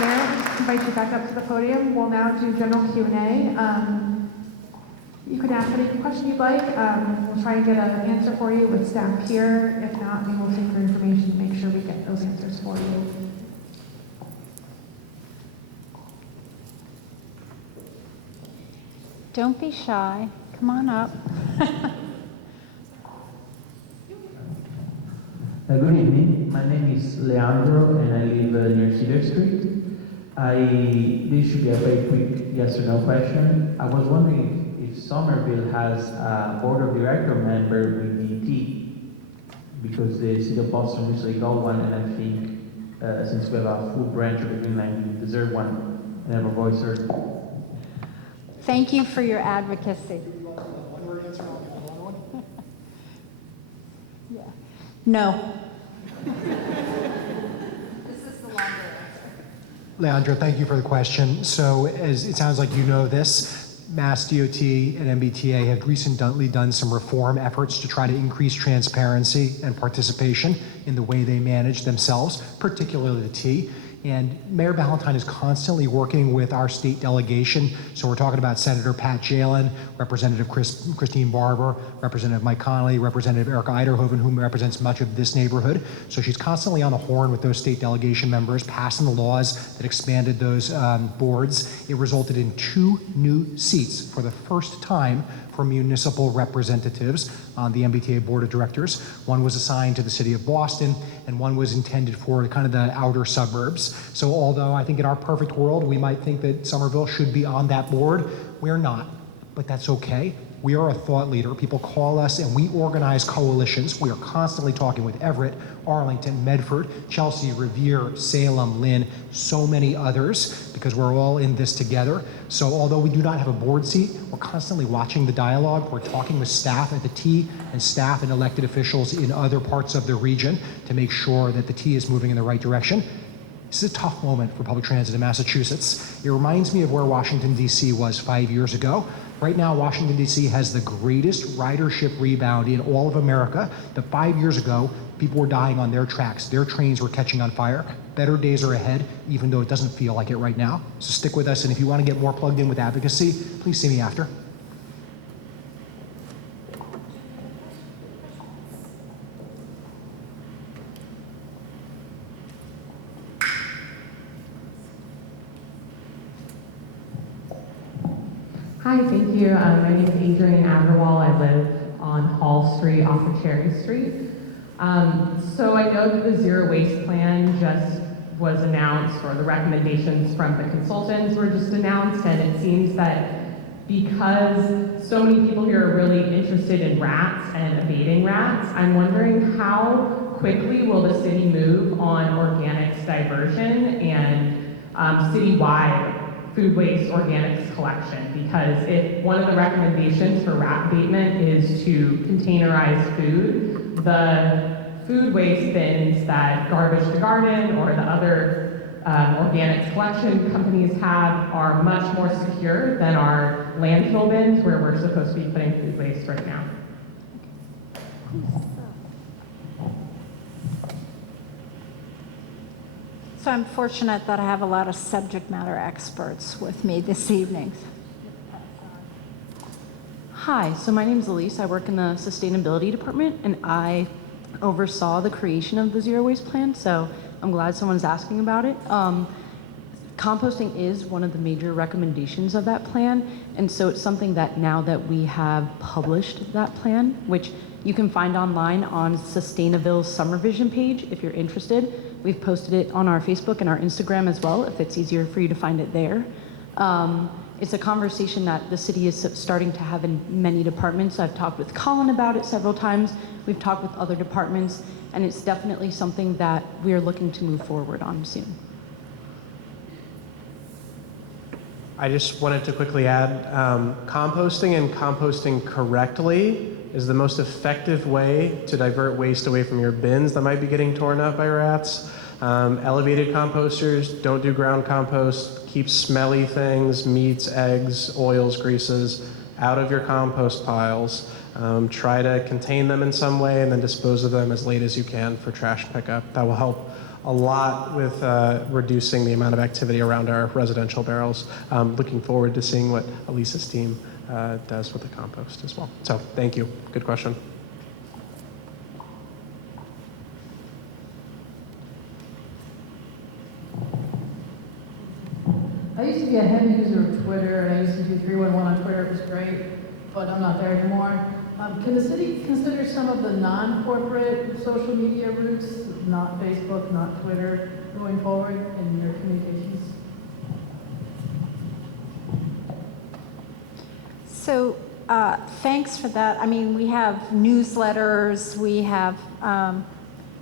Mayor, I invite you back up to the podium. We'll now do general Q&A. You can ask any question you'd like. We'll try and get an answer for you with staff here. If not, we will take your information to make sure we get those answers for you. Don't be shy. Come on up. Good evening. My name is Leandro, and I live near Cedar Street. This should be a very quick yes or no question. I was wondering if Somerville has a board of director member with DT, because the city of Boston recently got one, and I think since we have a full branch of the Green Line, we deserve one and have a voice heard. Thank you for your advocacy. Yeah. No. This is the longer answer. Leandro, thank you for the question. So as it sounds like you know this, Mass DOT and MBTA have recently done some reform efforts to try to increase transparency and participation in the way they manage themselves, particularly the T. And Mayor Ballantyne is constantly working with our state delegation. So we're talking about Senator Pat Jalen, Representative Christine Barber, Representative Mike Connolly, Representative Erica Eiderhoven, who represents much of this neighborhood. So she's constantly on the horn with those state delegation members, passing the laws that expanded those boards. It resulted in 2 new seats for the first time for municipal representatives on the MBTA Board of Directors. One was assigned to the city of Boston, and one was intended for kind of the outer suburbs. So although I think in our perfect world, we might think that Somerville should be on that board, we're not. but that's okay. We are a thought leader. People call us and we organize coalitions. We are constantly talking with Everett, Arlington, Medford, Chelsea, Revere, Salem, Lynn, so many others, because we're all in this together. So although we do not have a board seat, we're constantly watching the dialogue. We're talking with staff at the T and staff and elected officials in other parts of the region to make sure that the T is moving in the right direction. This is a tough moment for public transit in Massachusetts. It reminds me of where Washington, D.C. was 5 years ago. Right now, Washington, D.C. has the greatest ridership rebound in all of America. But 5 years ago, people were dying on their tracks. Their trains were catching on fire. Better days are ahead, even though it doesn't feel like it right now. So stick with us, and if you want to get more plugged in with advocacy, please see me after. Hi, thank you. My name is Adrienne Agarwal. I live on Hall Street off of Cherry Street. So I know that the zero waste plan just was announced, or the recommendations from the consultants were just announced, and it seems that because so many people here are really interested in rats and abating rats, I'm wondering how quickly will the city move on organics diversion and citywide food waste organics collection, because if one of the recommendations for rat abatement is to containerize food, the food waste bins that Garbage to Garden or the other organics collection companies have are much more secure than our landfill bins where we're supposed to be putting food waste right now. So I'm fortunate that I have a lot of subject matter experts with me this evening. Hi, so my name is Elise. I work in the sustainability department, and I oversaw the creation of the zero waste plan, so I'm glad someone's asking about it. Composting is one of the major recommendations of that plan, and so it's something that now that we have published that plan, which you can find online on Sustainable's Summer Vision page if you're interested. We've posted it on our Facebook and our Instagram as well, if it's easier for you to find it there. It's a conversation that the city is starting to have in many departments. I've talked with Colin about it several times. We've talked with other departments, and it's definitely something that we're looking to move forward on soon. I just wanted to quickly add, composting and composting correctly is the most effective way to divert waste away from your bins that might be getting torn up by rats. Elevated composters don't do ground compost. Keep smelly things, meats, eggs, oils, greases out of your compost piles. Try to contain them in some way and then dispose of them as late as you can for trash pickup. That will help a lot with reducing the amount of activity around our residential barrels. Looking forward to seeing what Elisa's team does with the compost as well. So thank you. Good question. I used to be a heavy user of Twitter, and I used to do 311 on Twitter. It was great, but I'm not there anymore. Can the city consider some of the non-corporate social media routes, not Facebook, not Twitter, going forward in your communications? So thanks for that. I mean, we have newsletters, we have,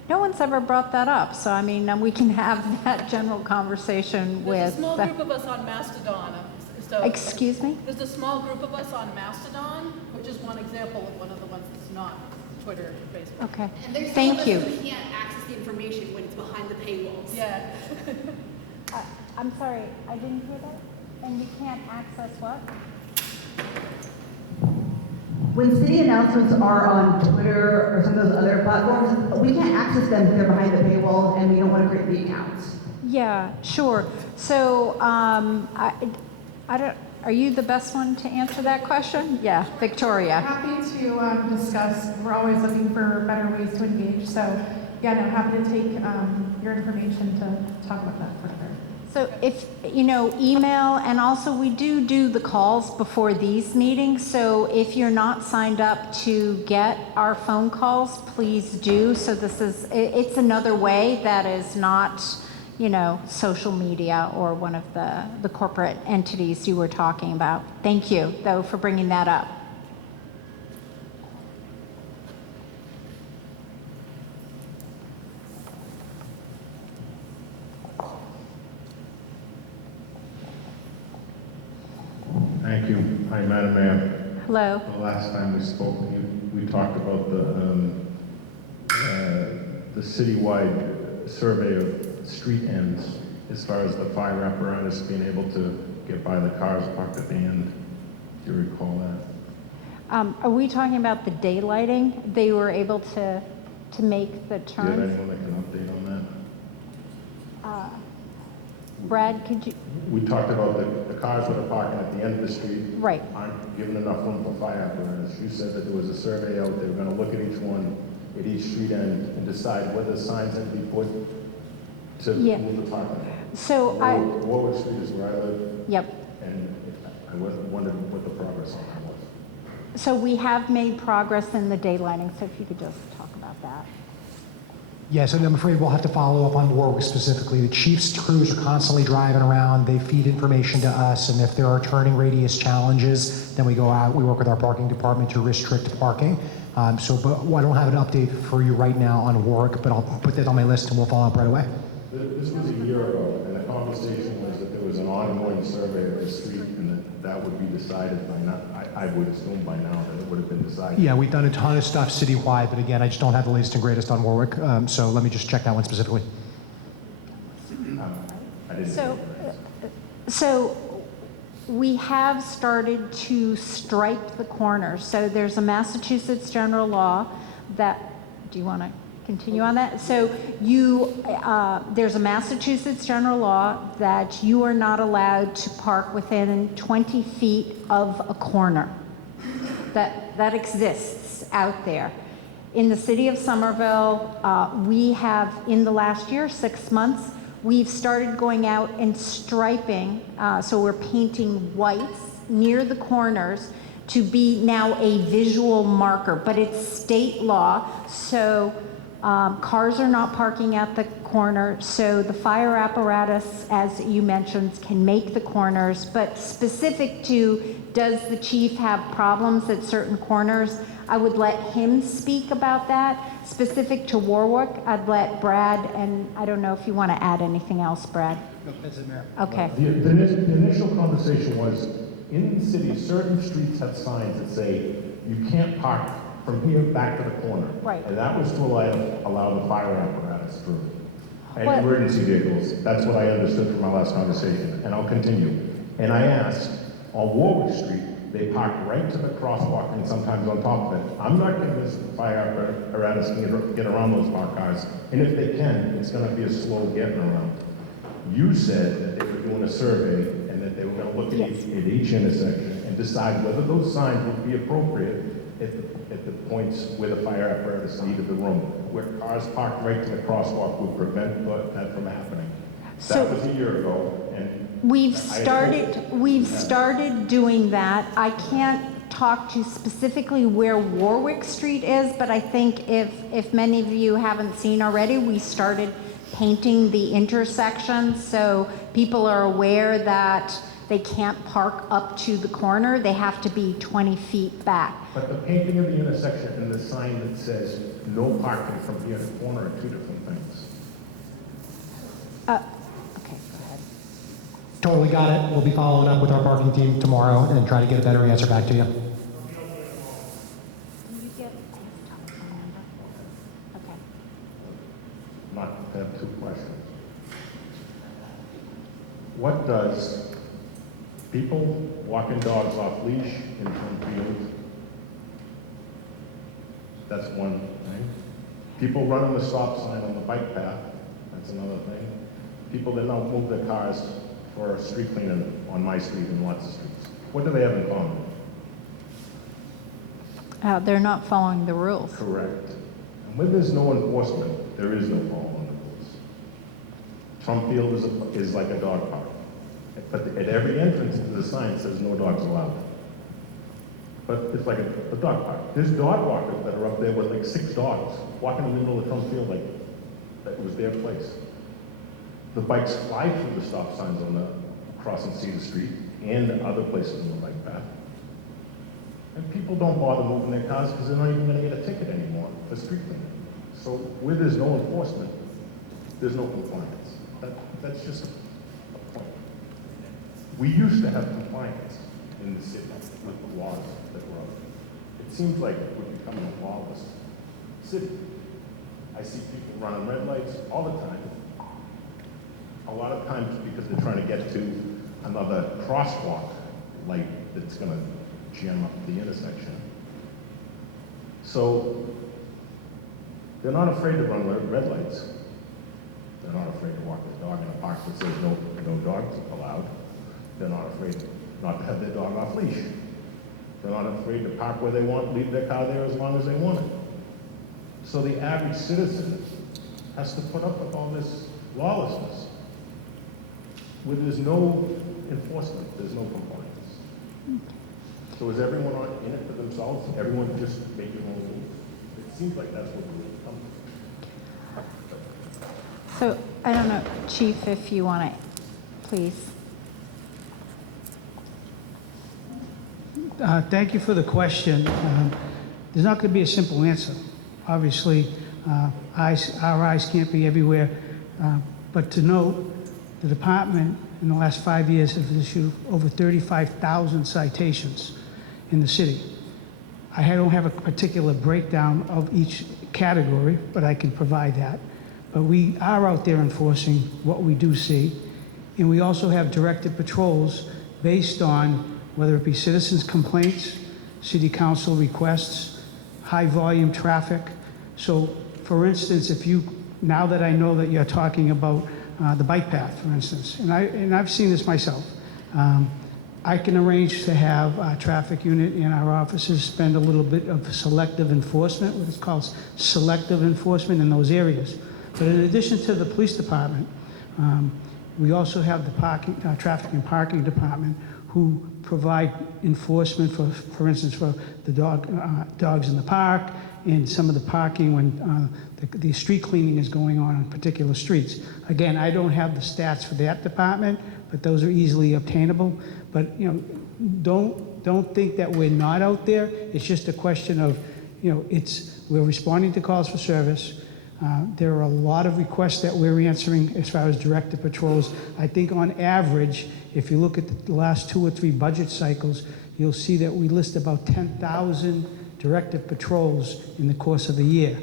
no one's ever brought that up. So I mean, we can have that general conversation with. There's a small group of us on Mastodon. So excuse me? There's a small group of us on Mastodon, which is one example of one of the ones that's not Twitter and Facebook. Okay. And there's Thank some you. of us who can't access the information when it's behind the paywalls. Yeah. I'm sorry, I didn't hear that. And you can't access what? When city announcements are on Twitter or some of those other platforms, we can't access them because they're behind the paywall and we don't want to create the accounts. Yeah, sure. So I don't. Are you the best one to answer that question? Yeah, Victoria. Happy to discuss. We're always looking for better ways to engage. So, yeah, no, happy to take your information to talk about that further. So if, email, and also we do the calls before these meetings. So if you're not signed up to get our phone calls, please do. So it's another way that is not, social media or one of the corporate entities you were talking about. Thank you, though, for bringing that up. Thank you. Hi, Madam Mayor. Hello. The last time we spoke, we talked about the citywide survey of street ends as far as the fire apparatus being able to get by the cars parked at the end. Do you recall that? Are we talking about the daylighting? They were able to make the Do you have turns? anyone that can update on Brad, could you? that? We talked about the cars that are parking at the end of the street. Right. Aren't given enough room for fire apparatus. You said that there was a survey out, they were gonna look at each one, at each street end, and decide whether signs had to be put to Yeah. move the parking. So Warwick Street is where I live. Yep. And I wondered what the progress on that was. So we have made progress in the daylighting, so if you could just talk about that. Yes, and I'm afraid we'll have to follow up on Warwick specifically. The chief's crews are constantly driving around. They feed information to us, and if there are turning radius challenges, then we go out. We work with our parking department to restrict parking. But I don't have an update for you right now on Warwick, but I'll put that on my list and we'll follow up right away. This was a year ago, and the conversation was that there was an ongoing survey of the street, and that would be decided by now. I would assume by now that it would have been decided. Yeah, we've done a ton of stuff citywide, but again, I just don't have the latest and greatest on Warwick, so let me just check that one specifically. I didn't. So we have started to stripe the corners. So there's a Massachusetts general law that, do you want to continue on that? So there's a Massachusetts general law that you are not allowed to park within 20 feet of a corner. That exists out there. In the city of Somerville, we have, in the last year, 6 months, we've started going out and striping, so we're painting whites near the corners to be now a visual marker, but it's state law, so cars are not parking at the corner, so the fire apparatus, as you mentioned, can make the corners, but specific to, does the chief have problems at certain corners? I would let him speak about that. Specific to Warwick, I'd let Brad, and I don't know if you want to add anything else, Brad. No, that's it, Mayor. Okay. The initial conversation was, in the city, certain streets have signs that say, you can't park from here back to the corner. Right. And that was to allow the fire apparatus through. And What- emergency vehicles. That's what I understood from our last conversation, and I'll continue. And I asked, on Warwick Street, they park right to the crosswalk and sometimes on top of it. I'm not convinced the fire apparatus can get around those parked cars. And if they can, it's gonna be a slow getting around. You said that they were doing a survey and that they were gonna look at each intersection and decide whether those signs would be appropriate at the points where the fire apparatus needed the room. Where cars parked right to the crosswalk would prevent that from happening. That was a year ago, and We've started doing that. I can't talk to specifically where Warwick Street is, but I think if many of you haven't seen already, we started painting the intersections so people are aware that they can't park up to the corner. They have to be 20 feet back. But the painting of the intersection and the sign that says no parking from here to corner are two different things. Totally got it. We'll be following up with our parking team tomorrow and try to get a better answer back to you. I have two questions. What does people walking dogs off leash in front fields? That's one thing. People running the stop sign on the bike path, that's another thing. People that don't move their cars for street cleaning on my street and lots of streets. What do they have in common? They're not following the rules. Correct. And when there's no enforcement, there is no following the rules. Trump Field is like a dog park. But at every entrance, the sign says no dogs allowed. But it's like a dog park. There's dog walkers that are up there with like 6 dogs walking in the middle of Trump Field like that was their place. The bikes fly through the stop signs on the crossing Cedar Street and other places on the bike path. And people don't bother moving their cars because they're not even gonna get a ticket anymore for street cleaning. So where there's no enforcement, there's no compliance. That's just a point. We used to have compliance in the city with the laws that were out. It seems like we're becoming a lawless city. I see people running red lights all the time. A lot of times because they're trying to get to another crosswalk light that's gonna jam up the intersection. So they're not afraid to run red lights. They're not afraid to walk their dog in a park that says no dogs allowed. They're not afraid not to have their dog off leash. They're not afraid to park where they want, leave their car there as long as they want it. So the average citizen has to put up with all this lawlessness. Where there's no enforcement, there's no compliance. So is everyone in it for themselves? Everyone just making all the rules? It seems like that's what we're coming to. So, I don't know, Chief, if you want to, please. Thank you for the question. There's not going to be a simple answer. Obviously, our eyes can't be everywhere, but to note, the department in the last 5 years has issued over 35,000 citations in the city. I don't have a particular breakdown of each category, but I can provide that. But we are out there enforcing what we do see, and we also have directed patrols based on whether it be citizens' complaints, city council requests, high volume traffic. So, for instance, now that I know that you're talking about the bike path, for instance, and I've seen this myself. I can arrange to have a traffic unit in our offices spend a little bit of selective enforcement, what is called selective enforcement in those areas. But in addition to the police department, we also have the traffic and parking department who provide enforcement for instance, for the dogs in the park and some of the parking when the street cleaning is going on particular streets. Again, I don't have the stats for that department, but those are easily obtainable. But don't think that we're not out there. It's just a question of, we're responding to calls for service. There are a lot of requests that we're answering as far as directed patrols. I think on average, if you look at the last 2 or 3 budget cycles, you'll see that we list about 10,000 directed patrols in the course of the year.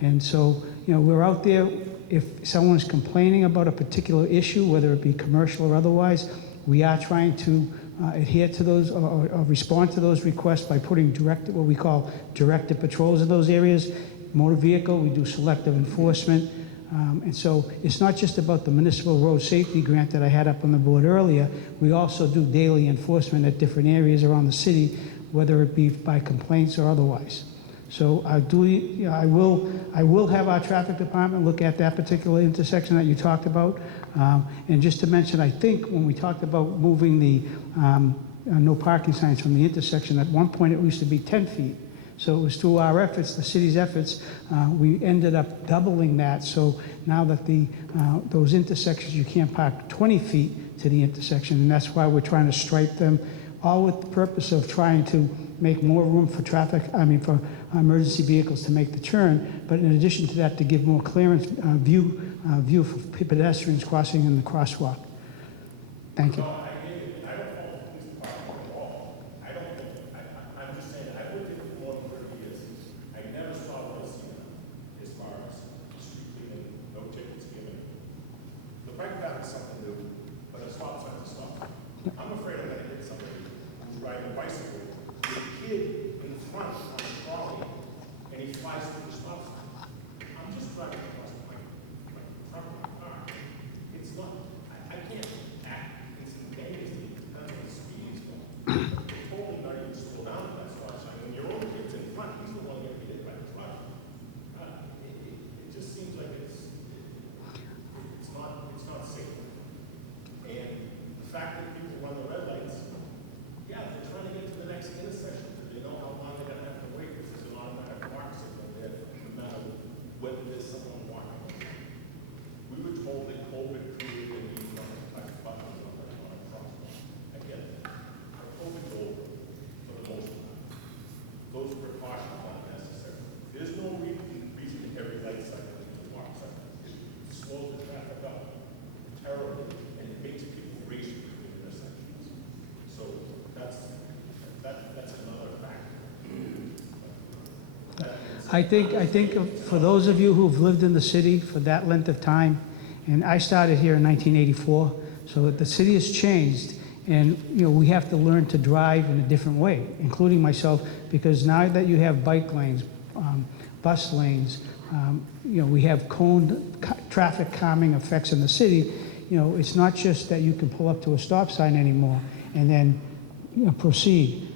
And so, we're out there. If someone's complaining about a particular issue, whether it be commercial or otherwise, we are trying to adhere to those or respond to those requests by putting what we call directed patrols in those areas. Motor vehicle, we do selective enforcement. And so it's not just about the municipal road safety grant that I had up on the board earlier. We also do daily enforcement at different areas around the city, whether it be by complaints or otherwise. So I will have our traffic department look at that particular intersection that you talked about. And just to mention, I think when we talked about moving the no parking signs from the intersection, at one point it used to be 10 feet. So it was through our efforts, the city's efforts, we ended up doubling that. So now that those intersections, you can't park 20 feet to the intersection, and that's why we're trying to stripe them, all with the purpose of trying to make more room for for emergency vehicles to make the turn. But in addition to that, to give more clearance, view for pedestrians crossing in the crosswalk. Thank you. I'm afraid I'm going to hit somebody who's riding a bicycle with a kid in front on a trolley, and he flies through the stop sign. I'm just driving across my front of my car. It's not, I can't act instantaneously. It depends on the speed he's going. It's totally not even slow down at that stop sign. When your own kid's in front, he's the one getting hit by the truck. It just seems like it's not safe. And the fact that people run the red lights, yeah, they're trying to get to the next intersection because they know how long they're going to have to wait. This is an automatic mark signal there, no matter whether there's someone I think for those of you who've lived in the city for that length of time, and I started here in 1984, so the city has changed, and we have to learn to drive in a different way, including myself, because now that you have bike lanes, bus lanes, we have traffic calming effects in the city. It's not just that you can pull up to a stop sign anymore and then proceed.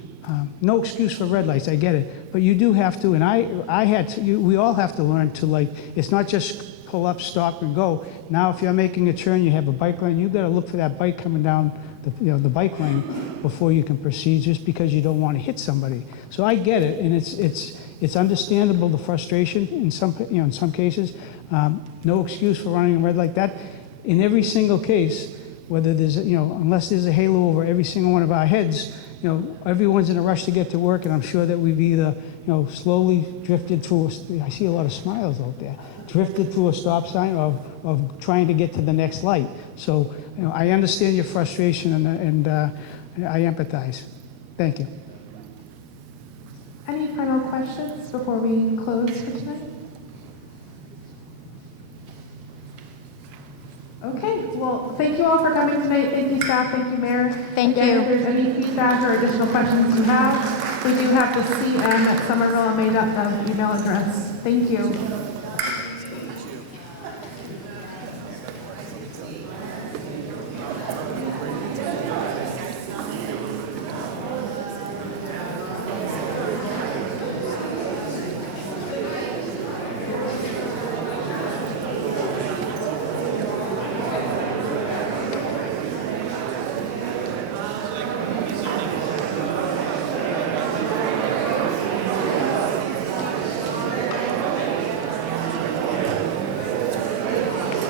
No excuse for red lights, I get it, but you do have to, and I had to, we all have to learn to, it's not just pull up, stop, and go. Now, if you're making a turn, you have a bike lane, you've got to look for that bike coming down the bike lane before you can proceed, just because you don't want to hit somebody. So I get it, and it's understandable, the frustration in some cases. No excuse for running a red light. That, in every single case, whether there's, unless there's a halo over every single one of our heads, everyone's in a rush to get to work, and I'm sure that we've either, slowly drifted through, I see a lot of smiles out there, drifted through a stop sign of trying to get to the next light. So, I understand your frustration, and I empathize. Thank you. Any final questions before we close for tonight? Okay, well, thank you all for coming tonight. Thank you, staff. Thank you, Mayor. Thank Again, you. If there's any feedback or additional questions you have, we do have the CM@somerville.ma.gov email address. Thank you.